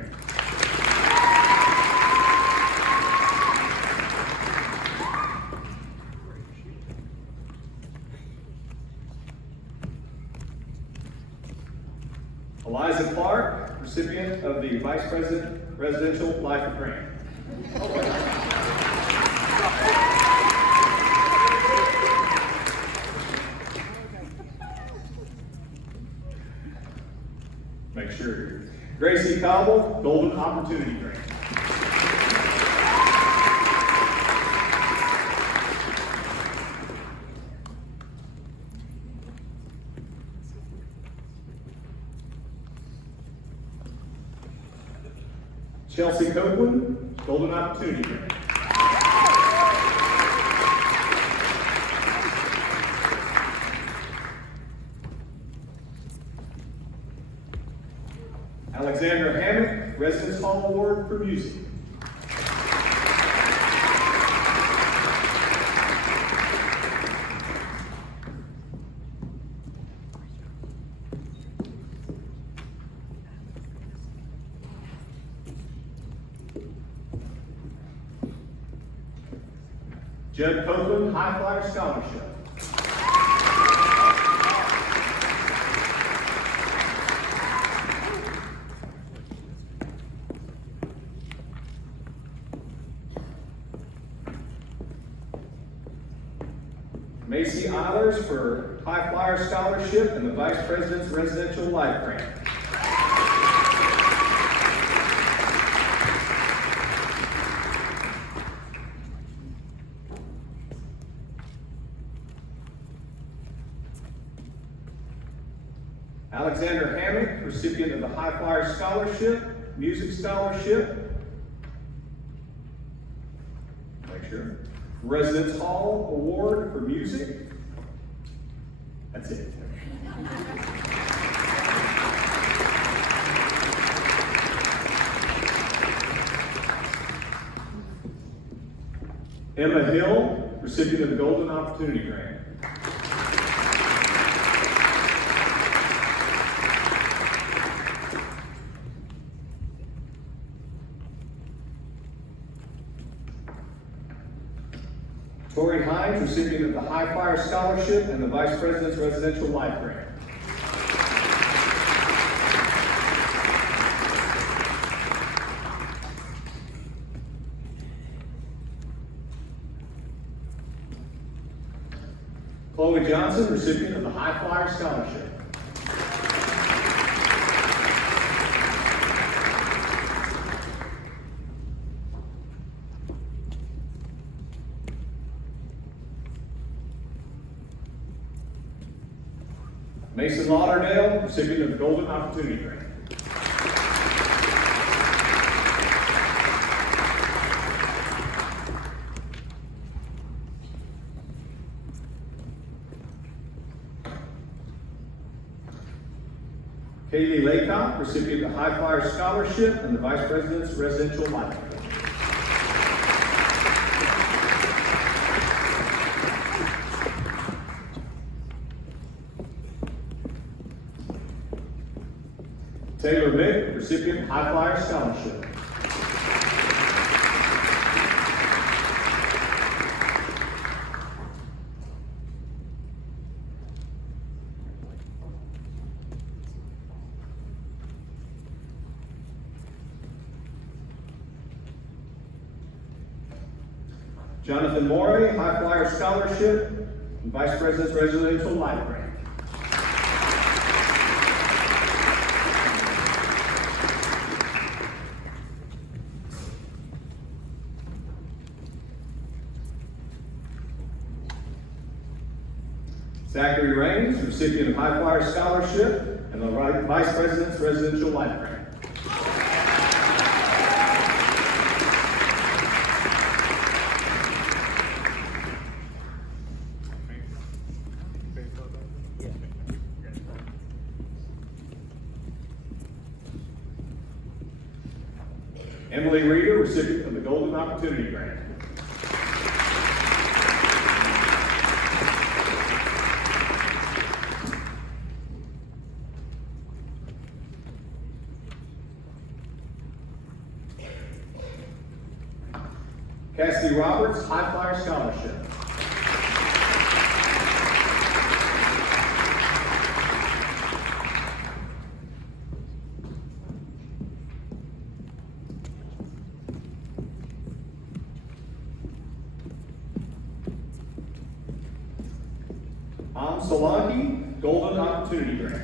Eliza Clark, recipient of the Vice President Residential Life Grant. Make sure. Gracie Cobble, Golden Opportunity Grant. Chelsea Copeland, Golden Opportunity Grant. Alexander Hammock, Residence Hall Award for Music. Judd Copeland, High Flyer Scholarship. Macy Eilers for High Flyer Scholarship and the Vice President's Residential Life Grant. Alexander Hammock, recipient of the High Flyer Scholarship, Music Scholarship. Make sure. Residence Hall Award for Music. That's it. Emma Hill, recipient of the Golden Opportunity Grant. Tori Hines, recipient of the High Flyer Scholarship and the Vice President's Residential Life Grant. Chloe Johnson, recipient of the High Flyer Scholarship. Mason Lauderdale, recipient of the Golden Opportunity Grant. Kaylee Laycock, recipient of the High Flyer Scholarship and the Vice President's Residential Life Grant. Taylor Mick, recipient High Flyer Scholarship. Jonathan Morey, High Flyer Scholarship and Vice President's Residential Life Grant. Zachary Raines, recipient of High Flyer Scholarship and the Vice President's Residential Life Grant. Emily Reeder, recipient of the Golden Opportunity Grant. Cassidy Roberts, High Flyer Scholarship. Solanke, Golden Opportunity Grant.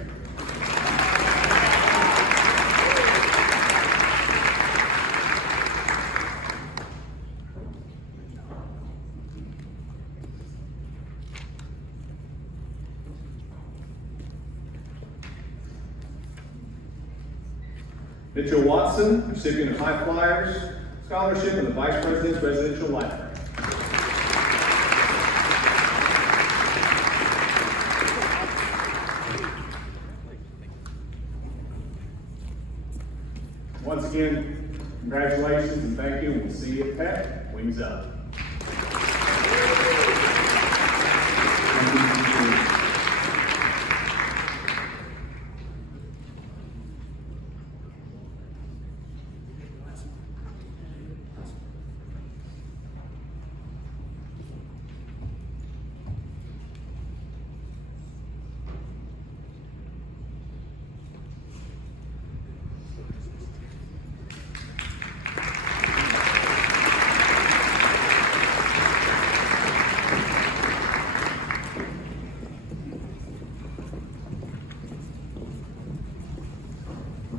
Mitchell Watson, recipient of High Flyers Scholarship and the Vice President's Residential Life Grant. Once again, congratulations and thank you, and we'll see you at Tech. Wings up.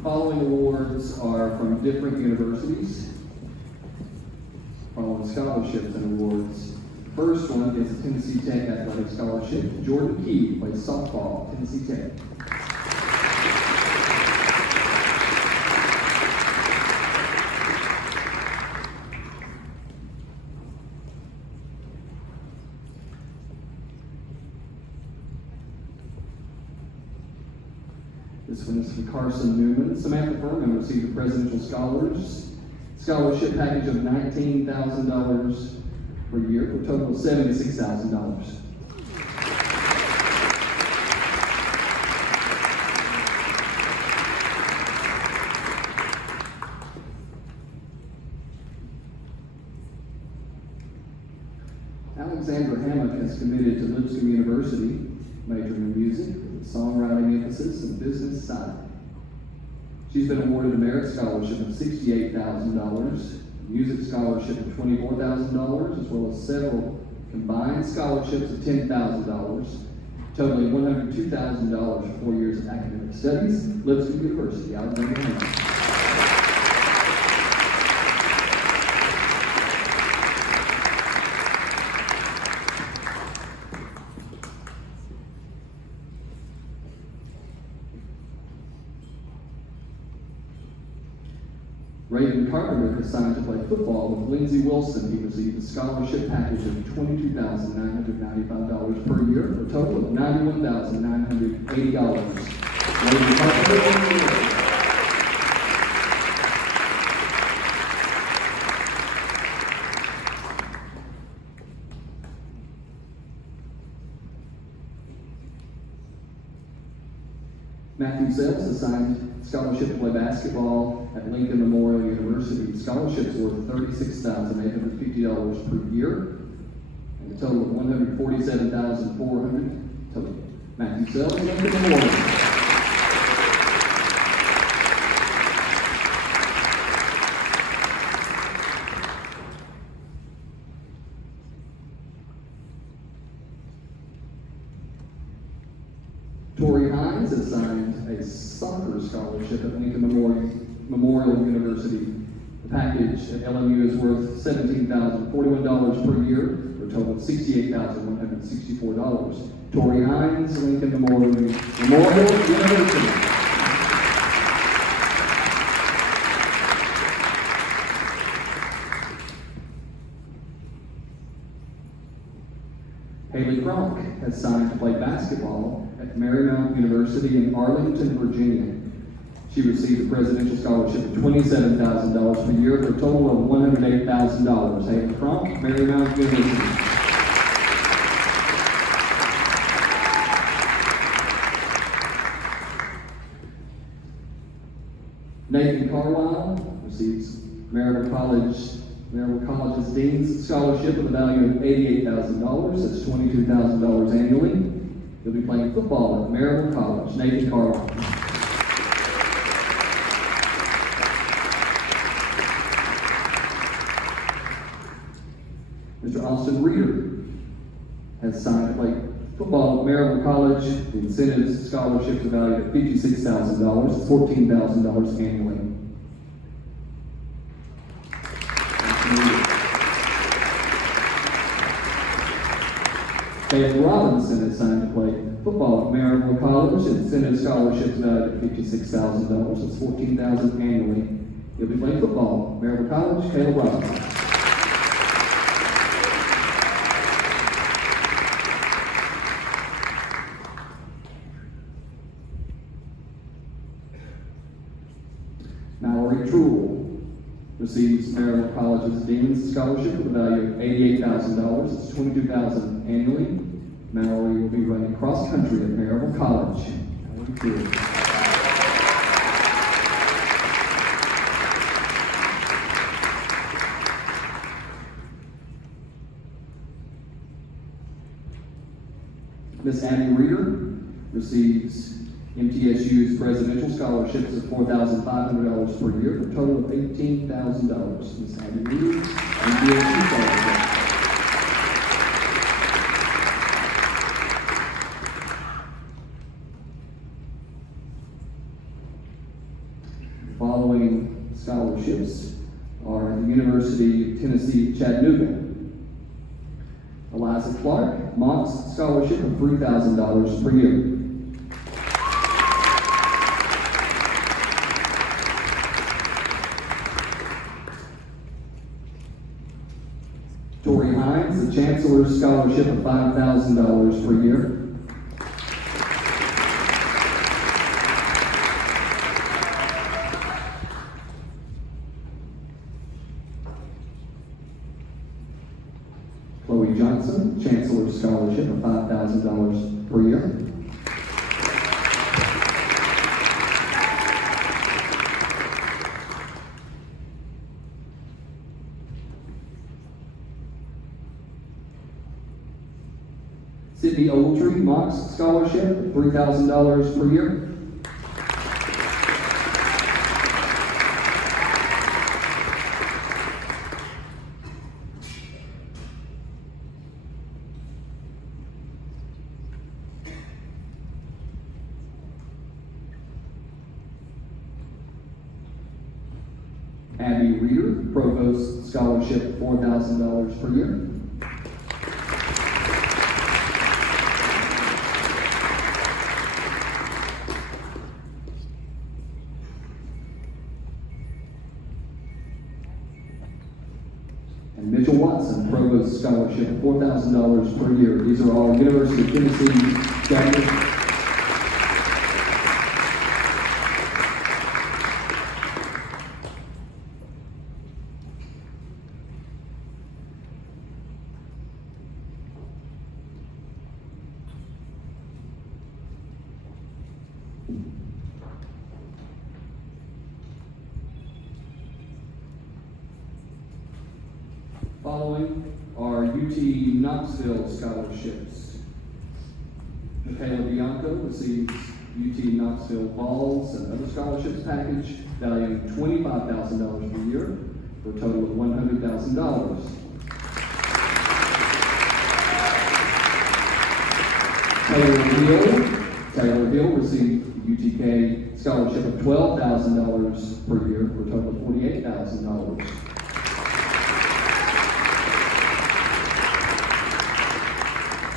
Following awards are from different universities. Following scholarships and awards. First one is a Tennessee Tech Athletic Scholarship. Jordan Key plays softball at Tennessee Tech. This one is from Carson Newman. Samantha Furman received a Presidential Scholarship package of $19,000 per year for a total of $76,000. Alexandra Hammock has committed to Lipscomb University, majoring in music, songwriting emphasis, and business side. She's been awarded a merit scholarship of $68,000, music scholarship of $24,000, as well as several combined scholarships of $10,000, totaling $102,000 for 4 years of academic studies. Lipscomb University, Alexandra Hammock. Raven Carpenter is signed to play football with Lindsey Wilson. He received a scholarship package of $22,995 per year for a total of $91,980. Raven Carpenter. Matthew Sells assigned scholarship to play basketball at Lincoln Memorial University. Scholarships worth $36,850 per year, and a total of $147,400 total. Matthew Sells, Lincoln Memorial. Tori Hines assigned a soccer scholarship at Lincoln Memorial University. The package at LMU is worth $17,041 per year for a total of $68,164. Tori Hines, Lincoln Memorial University. Haley Kronk has signed to play basketball at Marymount University in Arlington, Virginia. She received a Presidential Scholarship of $27,000 per year for a total of $108,000. Haley Kronk, Marymount University. Nathan Carlisle receives Maryville College's Dean's Scholarship with a value of $88,000. That's $22,000 annually. He'll be playing football at Maryville College. Nathan Carlisle. Mr. Austin Reeder has signed to play football at Maryville College. The incentives scholarships are valued at $56,000, $14,000 annually. Dave Robinson is signed to play football at Maryville College, incentive scholarships valued at $56,000. That's $14,000 annually. He'll be playing football at Maryville College, Caleb Robinson. Mallory Truel receives Maryville College's Dean's Scholarship with a value of $88,000. It's $22,000 annually. Mallory will be running cross country at Maryville College. Mallory Truel. Miss Abby Reeder receives MTSU's Presidential Scholarships of $4,500 per year, for a total of $18,000. Miss Abby Reeder, MTSU Scholarship. The following scholarships are the University of Tennessee, Chattanooga. Eliza Clark, Mott's Scholarship of $3,000 per year. Tori Hines, the Chancellor's Scholarship of $5,000 per year. Chloe Johnson, Chancellor's Scholarship of $5,000 per year. Sydney Ogletree, Mott's Scholarship of $3,000 per year. Abby Reeder, Provost Scholarship of $4,000 per year. And Mitchell Watson, Provost Scholarship of $4,000 per year. These are all University of Tennessee graduates. Following are UT Knoxville scholarships. Michaela Bianco receives UT Knoxville Balls and other scholarships package valuing $25,000 per year for a total of $100,000. Taylor Hill received UTK scholarship of $12,000 per year for a total of $48,000.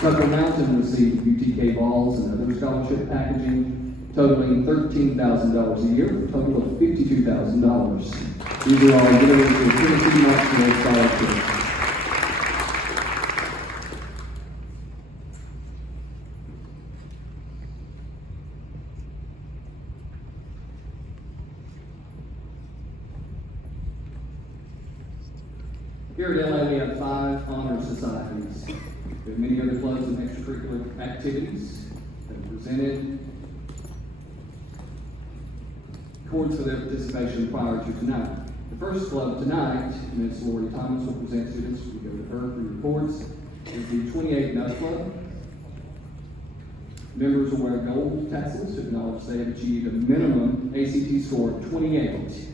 Tucker Mountain received UTK balls and other scholarship packaging totaling $13,000 a year for a total of $52,000. These are all University of Tennessee Knoxville scholarships. Here at LA we have 5 honor societies. We have many other clubs and extracurricular activities that are presented. Awards for their participation prior to tonight. The first club tonight, Ms. Lori Thomas will present students. We go to her for reports. Is the 28 Nut Club. Members will wear gold tassels to acknowledge they have achieved a minimum ACT score of 28.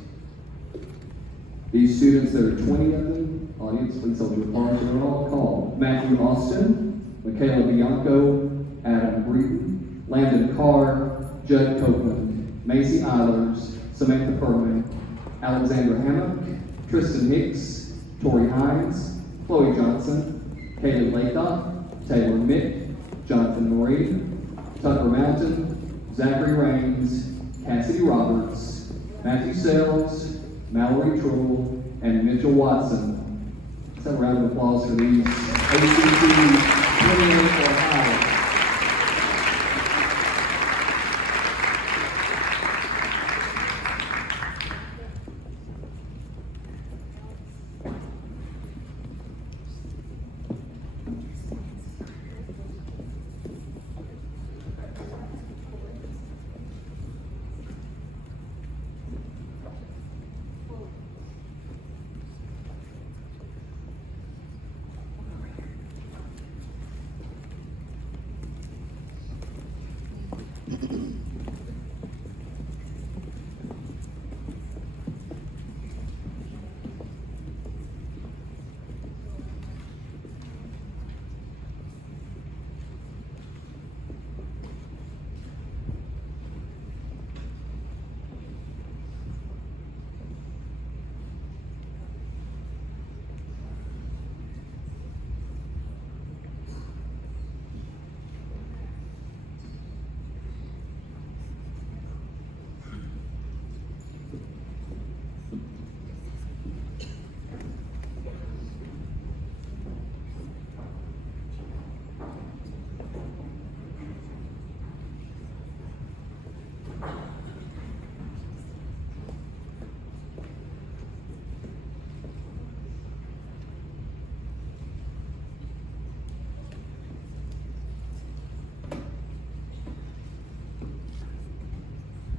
These students, there are 20 of them. Audience, please hold your applause. They're all called Matthew Austin, Michaela Bianco, Adam Breeden, Landon Carr, Judd Copeland, Macy Eilers, Samantha Furman, Alexandra Hammock, Tristan Hicks, Tori Hines, Chloe Johnson, Caleb Lathoff, Taylor Mick, Jonathan Morey, Tucker Mountain, Zachary Raines, Cassidy Roberts, Matthew Sells, Mallory Troll, and Mitchell Watson. Let's have a round of applause for these ACT 28 Ohio.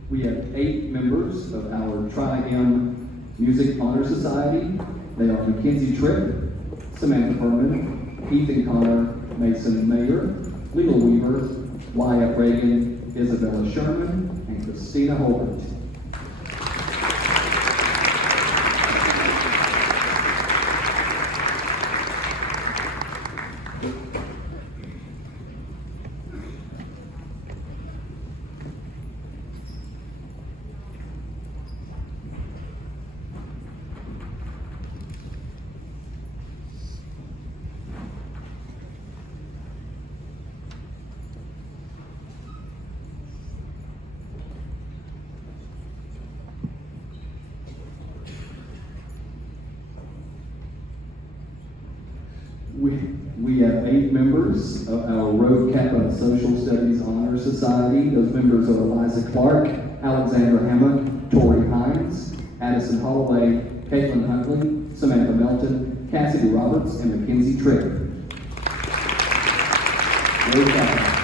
We have 8 members of our Tri-M Music Honor Society. They are Mackenzie Tripp, Samantha Furman, Ethan Connor, Mason Mayer, Legal Weaver, Wyatt Reagan, Isabella Sherman, and Christina Holbert. We have 8 members of our Rho Kappa Social Studies Honor Society. Those members are Eliza Clark, Alexandra Hammock, Tori Hines, Addison Holloway, Caitlin Huntley, Samantha Melton, Cassidy Roberts, and Mackenzie Tripp. Rho Kappa.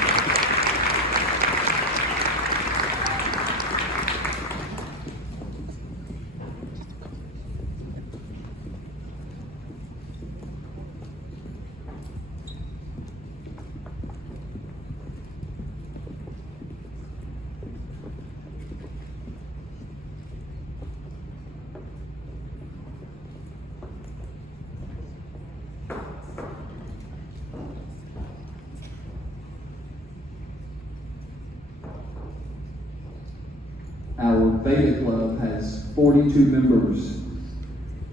Our Beta Club has 42 members.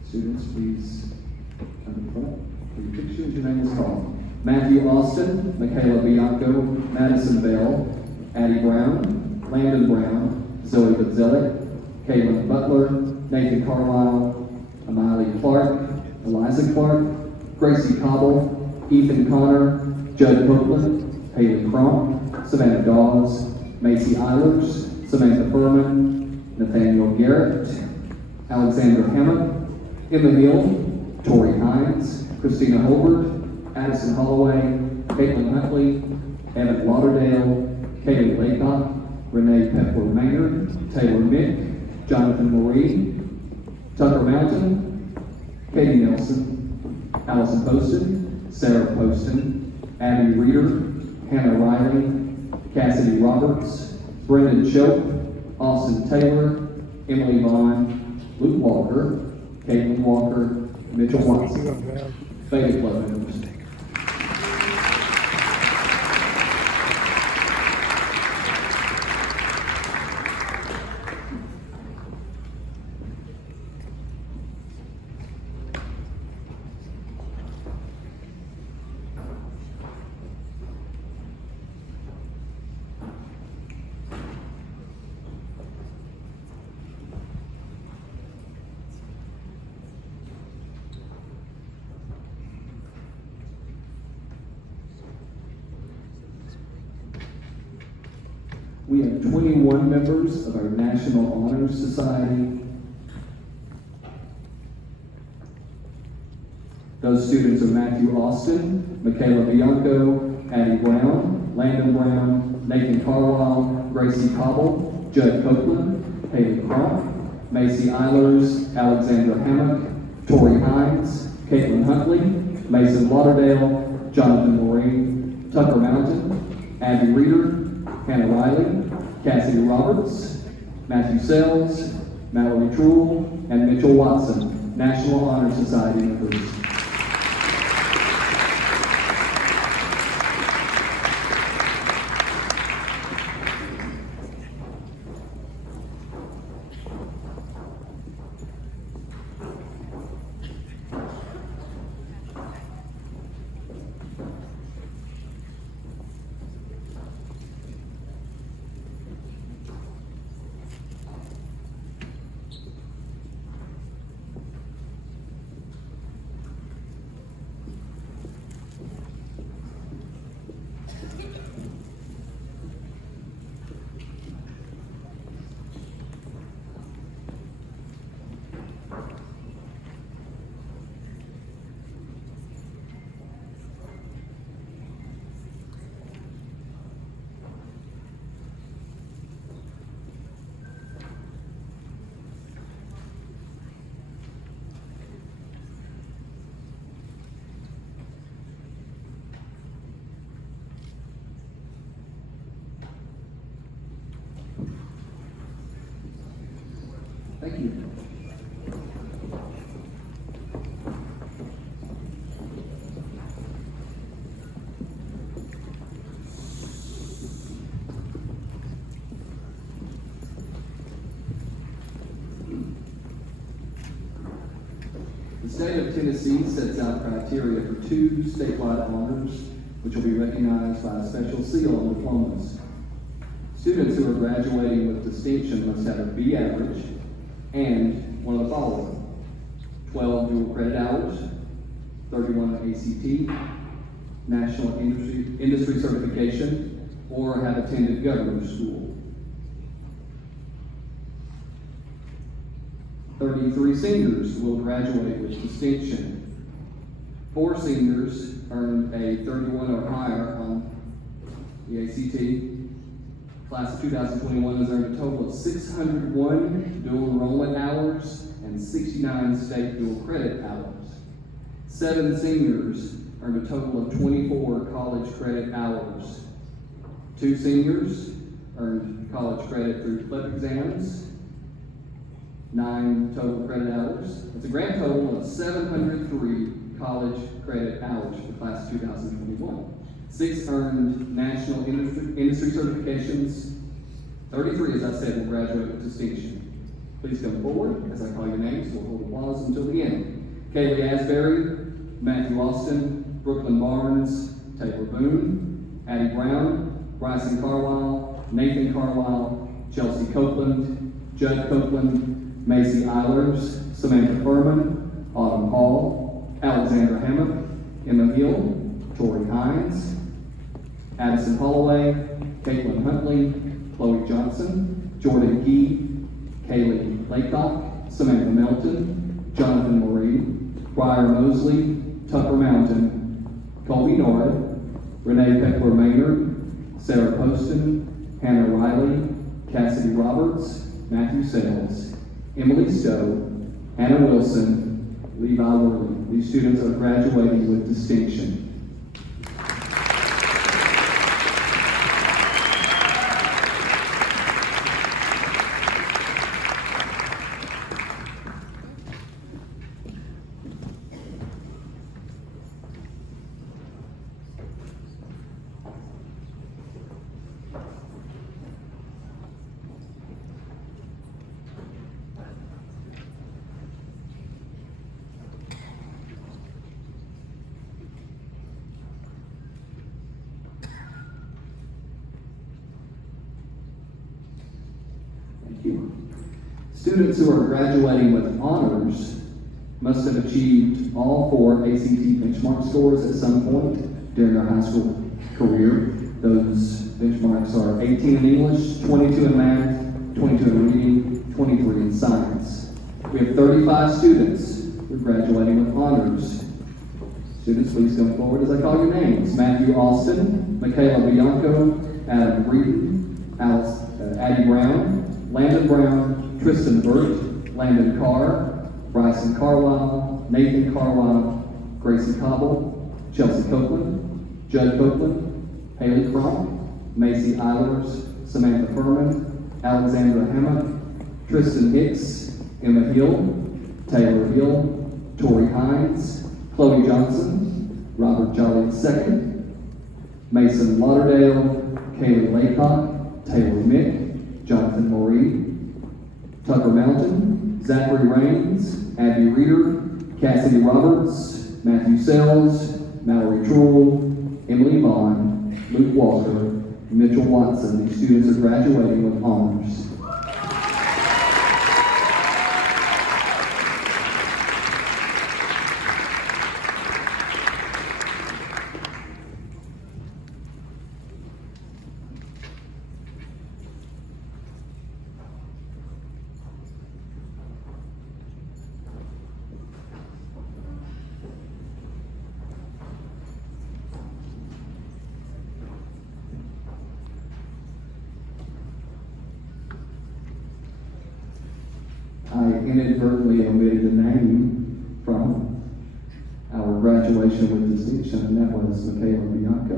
Students, please come to the front for your picture and your name is called. Matthew Austin, Michaela Bianco, Madison Bell, Addie Brown, Landon Brown, Zoe Budzelik, Caitlin Butler, Nathan Carlisle, Amiley Clark, Eliza Clark, Gracie Cobble, Ethan Connor, Judd Copeland, Haley Cronk, Savannah Dawes, Macy Eilers, Samantha Furman, Nathaniel Garrett, Alexandra Hammock, Emma Hill, Tori Hines, Christina Holbert, Addison Holloway, Caitlin Huntley, Evan Lauderdale, Kaylee Laycock, Renee Pepler Maynard, Taylor Mick, Jonathan Marie, Tucker Mountain, Katie Nelson, Allison Poston, Sarah Poston, Abby Reeder, Hannah Riley, Cassidy Roberts, Brendan Choate, Austin Taylor, Emily Vaughn, Luke Walker, Caitlin Walker, Mitchell Watson. Beta Club members. We have 21 members of our National Honor Society. Those students are Matthew Austin, Michaela Bianco, Addie Brown, Landon Brown, Nathan Carlisle, Gracie Cobble, Judd Copeland, Haley Crump, Macy Eilers, Alexandra Hammock, Tori Hines, Caitlin Huntley, Mason Lauderdale, Jonathan Maureen, Tucker Mountain, Abby Reeder, Hannah Riley, Cassidy Roberts, Matthew Sells, Mallory Truell, and Mitchell Watson, National Honor Society members. Thank you. The state of Tennessee sets out criteria for 2 statewide honors, which will be recognized by a special seal on diplomas. Students who are graduating with distinction must have a B average and one of the following: 12 dual credit hours, 31 ACT, national industry certification, or have attended governor's school. 33 seniors will graduate with distinction. 4 seniors earned a 31 or higher on the ACT. Class of 2021 has earned a total of 601 dual enrollment hours and 69 state dual credit hours. 7 seniors earned a total of 24 college credit hours. 2 seniors earned college credit through flip exams. 9 total credit hours. That's a grand total of 703 college credit hours for the class of 2021. 6 earned national industry certifications. 33, as I said, will graduate with distinction. Please come forward as I call your names. We'll hold applause until the end. Kaylee Asbury, Matthew Austin, Brooklyn Barnes, Taylor Boone, Addie Brown, Bryson Carlisle, Nathan Carlisle, Chelsea Copeland, Judd Copeland, Macy Eilers, Samantha Furman, Autumn Hall, Alexandra Hammock, Emma Hill, Tori Hines, Addison Holloway, Caitlin Huntley, Chloe Johnson, Jordan Key, Kaylee Laycock, Samantha Melton, Jonathan Maureen, Briar Mosley, Tucker Mountain, Colby Norris, Renee Peckler Maynard, Sarah Poston, Hannah Riley, Cassidy Roberts, Matthew Sells, Emily Stowe, Hannah Wilson, Levi Worley. These students are graduating with distinction. Students who are graduating with honors must have achieved all 4 ACT benchmark scores at some point during their high school career. Those benchmarks are 18 in English, 22 in math, 22 in reading, 23 in science. We have 35 students who are graduating with honors. Students, please come forward as I call your names. Matthew Austin, Michaela Bianco, Adam Breeden, Addie Brown, Landon Brown, Tristan Burt, Landon Carr, Bryson Carlisle, Nathan Carlisle, Gracie Cobble, Chelsea Copeland, Judd Copeland, Haley Crump, Macy Eilers, Samantha Furman, Alexandra Hammock, Tristan Hicks, Emma Hill, Taylor Hill, Tori Hines, Chloe Johnson, Robert Jolly II, Mason Lauderdale, Kaylee Laycock, Taylor Mick, Jonathan Moree, Tucker Mountain, Zachary Raines, Abby Reeder, Cassidy Roberts, Matthew Sells, Mallory Trull, Emily Vaughn, Luke Walker, Mitchell Watson. These students are graduating with honors. I inadvertently omitted the name from our graduation with distinction, and that was Michaela Bianco.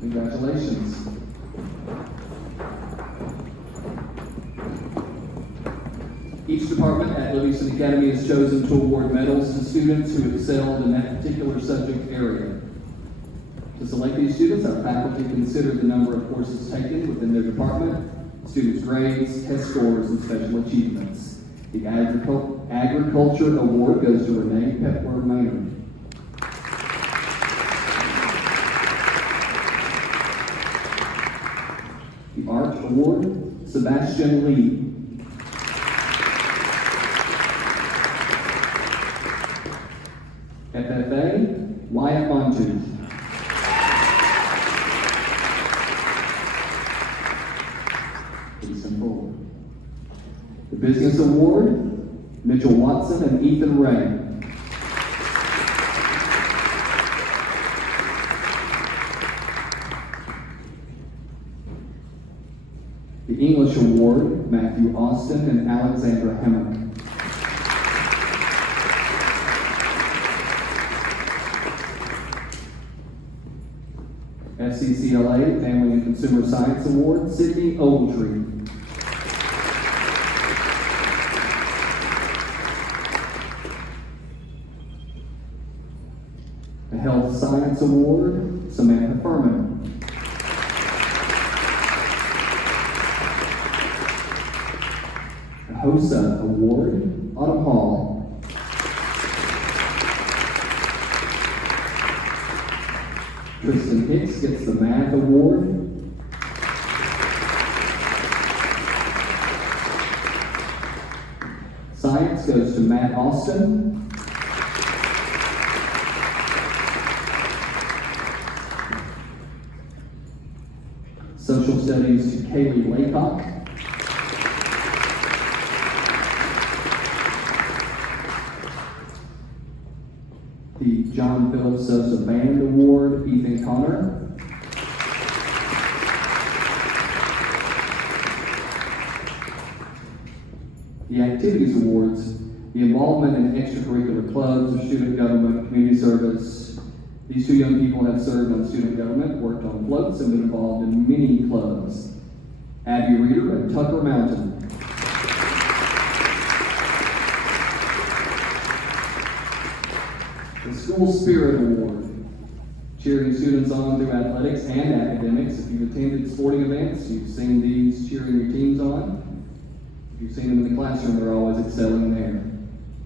Congratulations. Each department at Livingston Academy is chosen to award medals to students who excelled in that particular subject area. To select these students, our faculty consider the number of courses taken within their department, students' grades, test scores, and special achievements. The Agriculture Award goes to Renee Pepler Maynard. The Art Award, Sebastian Lee. FFA, Wyatt Montu. Please come forward. The Business Award, Mitchell Watson and Ethan Ray. The English Award, Matthew Austin and Alexandra Hammock. FCCLA Family and Consumer Science Award, Sydney Ogletree. The Health Science Award, Samantha Furman. The HOSA Award, Autumn Hall. Tristan Hicks gets the Math Award. Science goes to Matt Austin. Social Studies to Kaylee Laycock. The John Philip Sosa Band Award, Ethan Connor. The Activities Awards, the involvement in extracurricular clubs or student government, community service. These two young people have served on student government, worked on floats, and been involved in many clubs. Abby Reeder and Tucker Mountain. The School Spirit Award, cheering students on through athletics and academics. If you've attended sporting events, you've seen these cheering your teams on. If you've seen them in the classroom, they're always excelling there.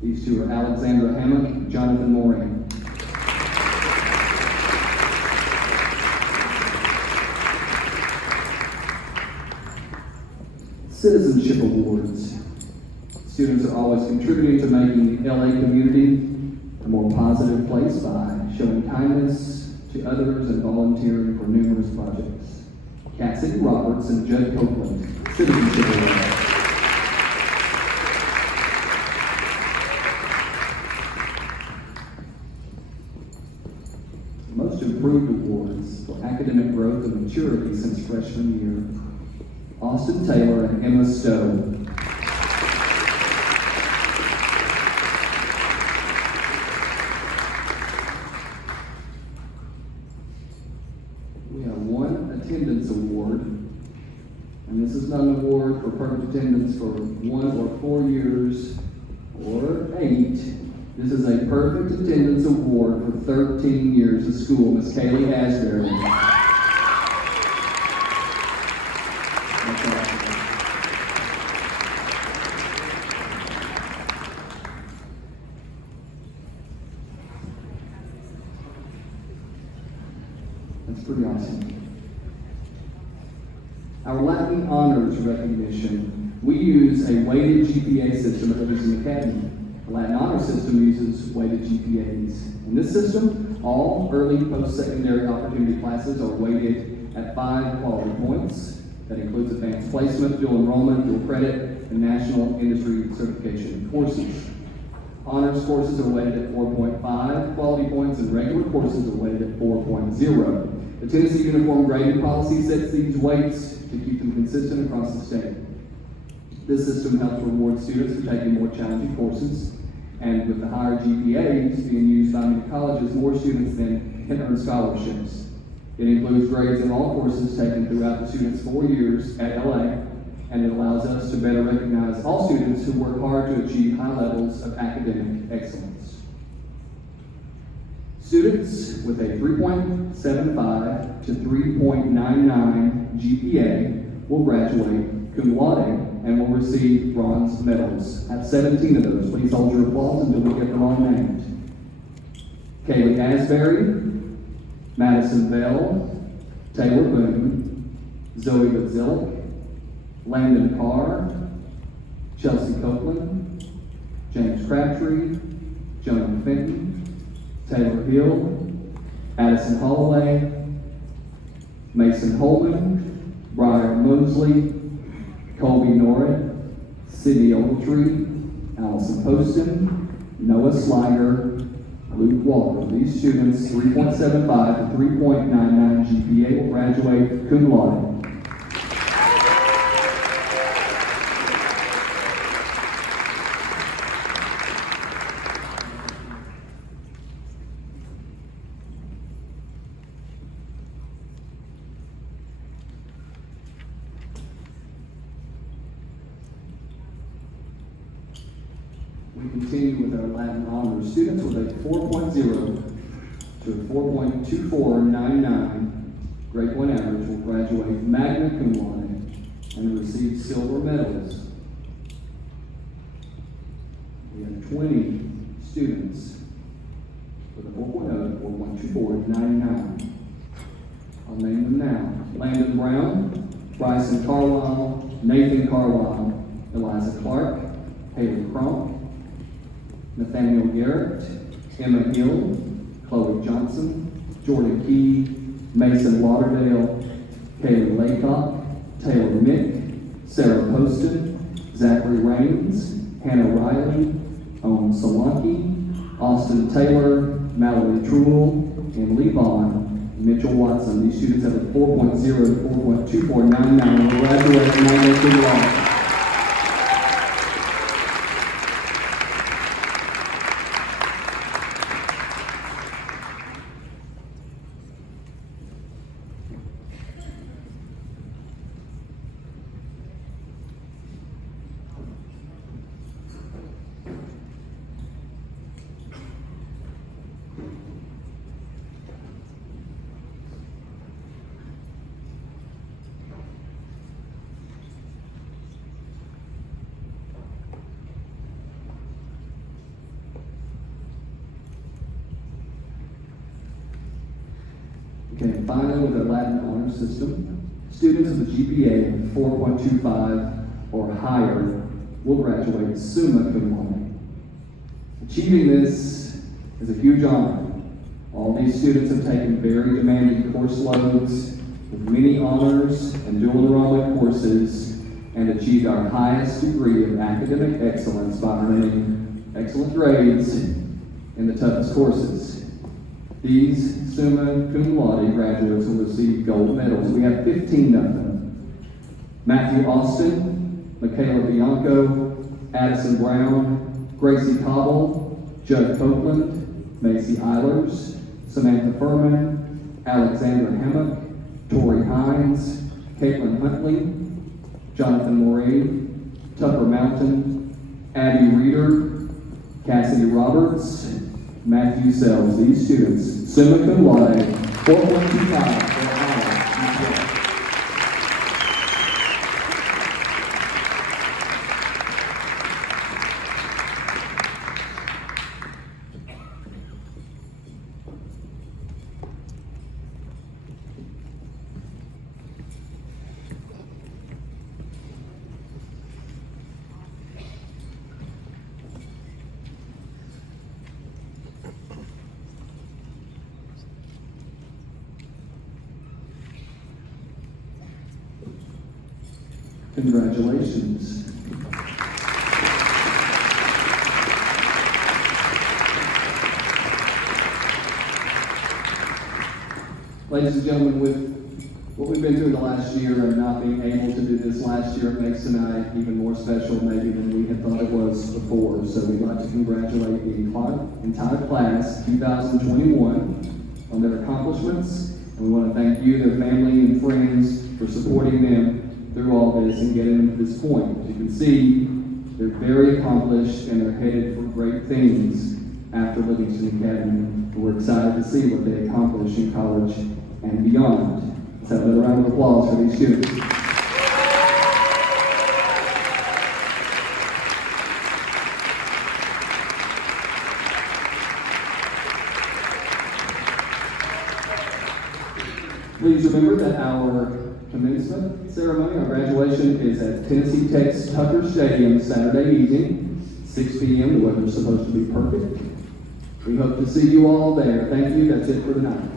These two are Alexandra Hammock and Jonathan Moran. Citizenship Awards. Students are always contributing to making the LA community a more positive place by showing kindness to others and volunteering for numerous projects. Cassidy Roberts and Judd Copeland, Citizenship Awards. Most Improved Awards for academic growth and maturity since freshman year. Austin Taylor and Emma Stowe. We have one attendance award, and this is not an award for perfect attendance for 1 or 4 years or 8. This is a perfect attendance award for 13 years of school. Miss Kaylee Asbury. That's awesome. That's pretty awesome. Our Latin Honors recognition. We use a weighted GPA system at Livingston Academy. The Latin Honor System uses weighted GPAs. In this system, all early post-secondary opportunity classes are weighted at 5 quality points. That includes advanced placement, dual enrollment, dual credit, and national industry certification courses. Honors courses are weighted at 4.5 quality points, and regular courses are weighted at 4.0. The Tennessee Uniform Grading Policy sets these weights to keep them consistent across the state. This system helps reward students for taking more challenging courses, and with the higher GPAs being used by many colleges, more students then can earn scholarships. It includes grades in all courses taken throughout the student's 4 years at LA, and it allows us to better recognize all students who work hard to achieve high levels of academic excellence. Students with a 3.75 to 3.99 GPA will graduate cum laude and will receive bronze medals. I have 17 of those. Please hold your applause until we get them all named. Kaylee Asbury, Madison Bell, Taylor Boone, Zoe Bazilic, Landon Carr, Chelsea Copeland, James Crabtree, Jonah Fenton, Taylor Hill, Addison Holloway, Mason Holman, Briar Mosley, Colby Norris, Sydney Ogletree, Allison Poston, Noah Sliger, Luke Walker. These students, 3.75 to 3.99 GPA, will graduate cum laude. We continue with our Latin Honors. Students with a 4.0 to a 4.2499 grade point average will graduate magna cum laude and receive silver medals. We have 20 students with a 4.0 to 4.2499. I'll name them now. Landon Brown, Bryson Carlisle, Nathan Carlisle, Eliza Clark, Haley Cronk, Nathaniel Garrett, Emma Hill, Chloe Johnson, Jordan Key, Mason Lauderdale, Kaylee Laycock, Taylor Mick, Sarah Poston, Zachary Raines, Hannah Riley, Owen Solanke, Austin Taylor, Mallory Truel, Emily Vaughn, Mitchell Watson. These students have a 4.0 to 4.2499 and will graduate from magna cum laude. Okay, finally, with our Latin Honor System, students with a GPA of 4.25 or higher will graduate summa cum laude. Achieving this is a huge honor. All these students have taken very demanding course loads with many honors and dual enrollment courses and achieved our highest degree of academic excellence by earning excellent grades in the toughest courses. These summa cum laude graduates will receive gold medals. We have 15 of them. Matthew Austin, Michaela Bianco, Addison Brown, Gracie Cobble, Judd Copeland, Macy Eilers, Samantha Furman, Alexandra Hammock, Tori Hines, Caitlin Huntley, Jonathan Morey, Tucker Mountain, Abby Reeder, Cassidy Roberts, Matthew Sells. These students, summa cum laude, 4.25 for honor. Congratulations. Ladies and gentlemen, with what we've been through the last year and not being able to do this last year, it makes tonight even more special maybe than we had thought it was before. So we'd like to congratulate the entire class 2021 on their accomplishments. And we want to thank you, their family and friends, for supporting them through all this and getting them to this point. As you can see, they're very accomplished and they're headed for great things after Livingston Academy. And we're excited to see what they accomplish in college and beyond. Let's have another round of applause for these students. Please remember that our commencement ceremony, our graduation, is at Tennessee Tech's Tucker Stadium Saturday evening, 6 p.m. The weather's supposed to be perfect. We hope to see you all there. Thank you. That's it for tonight.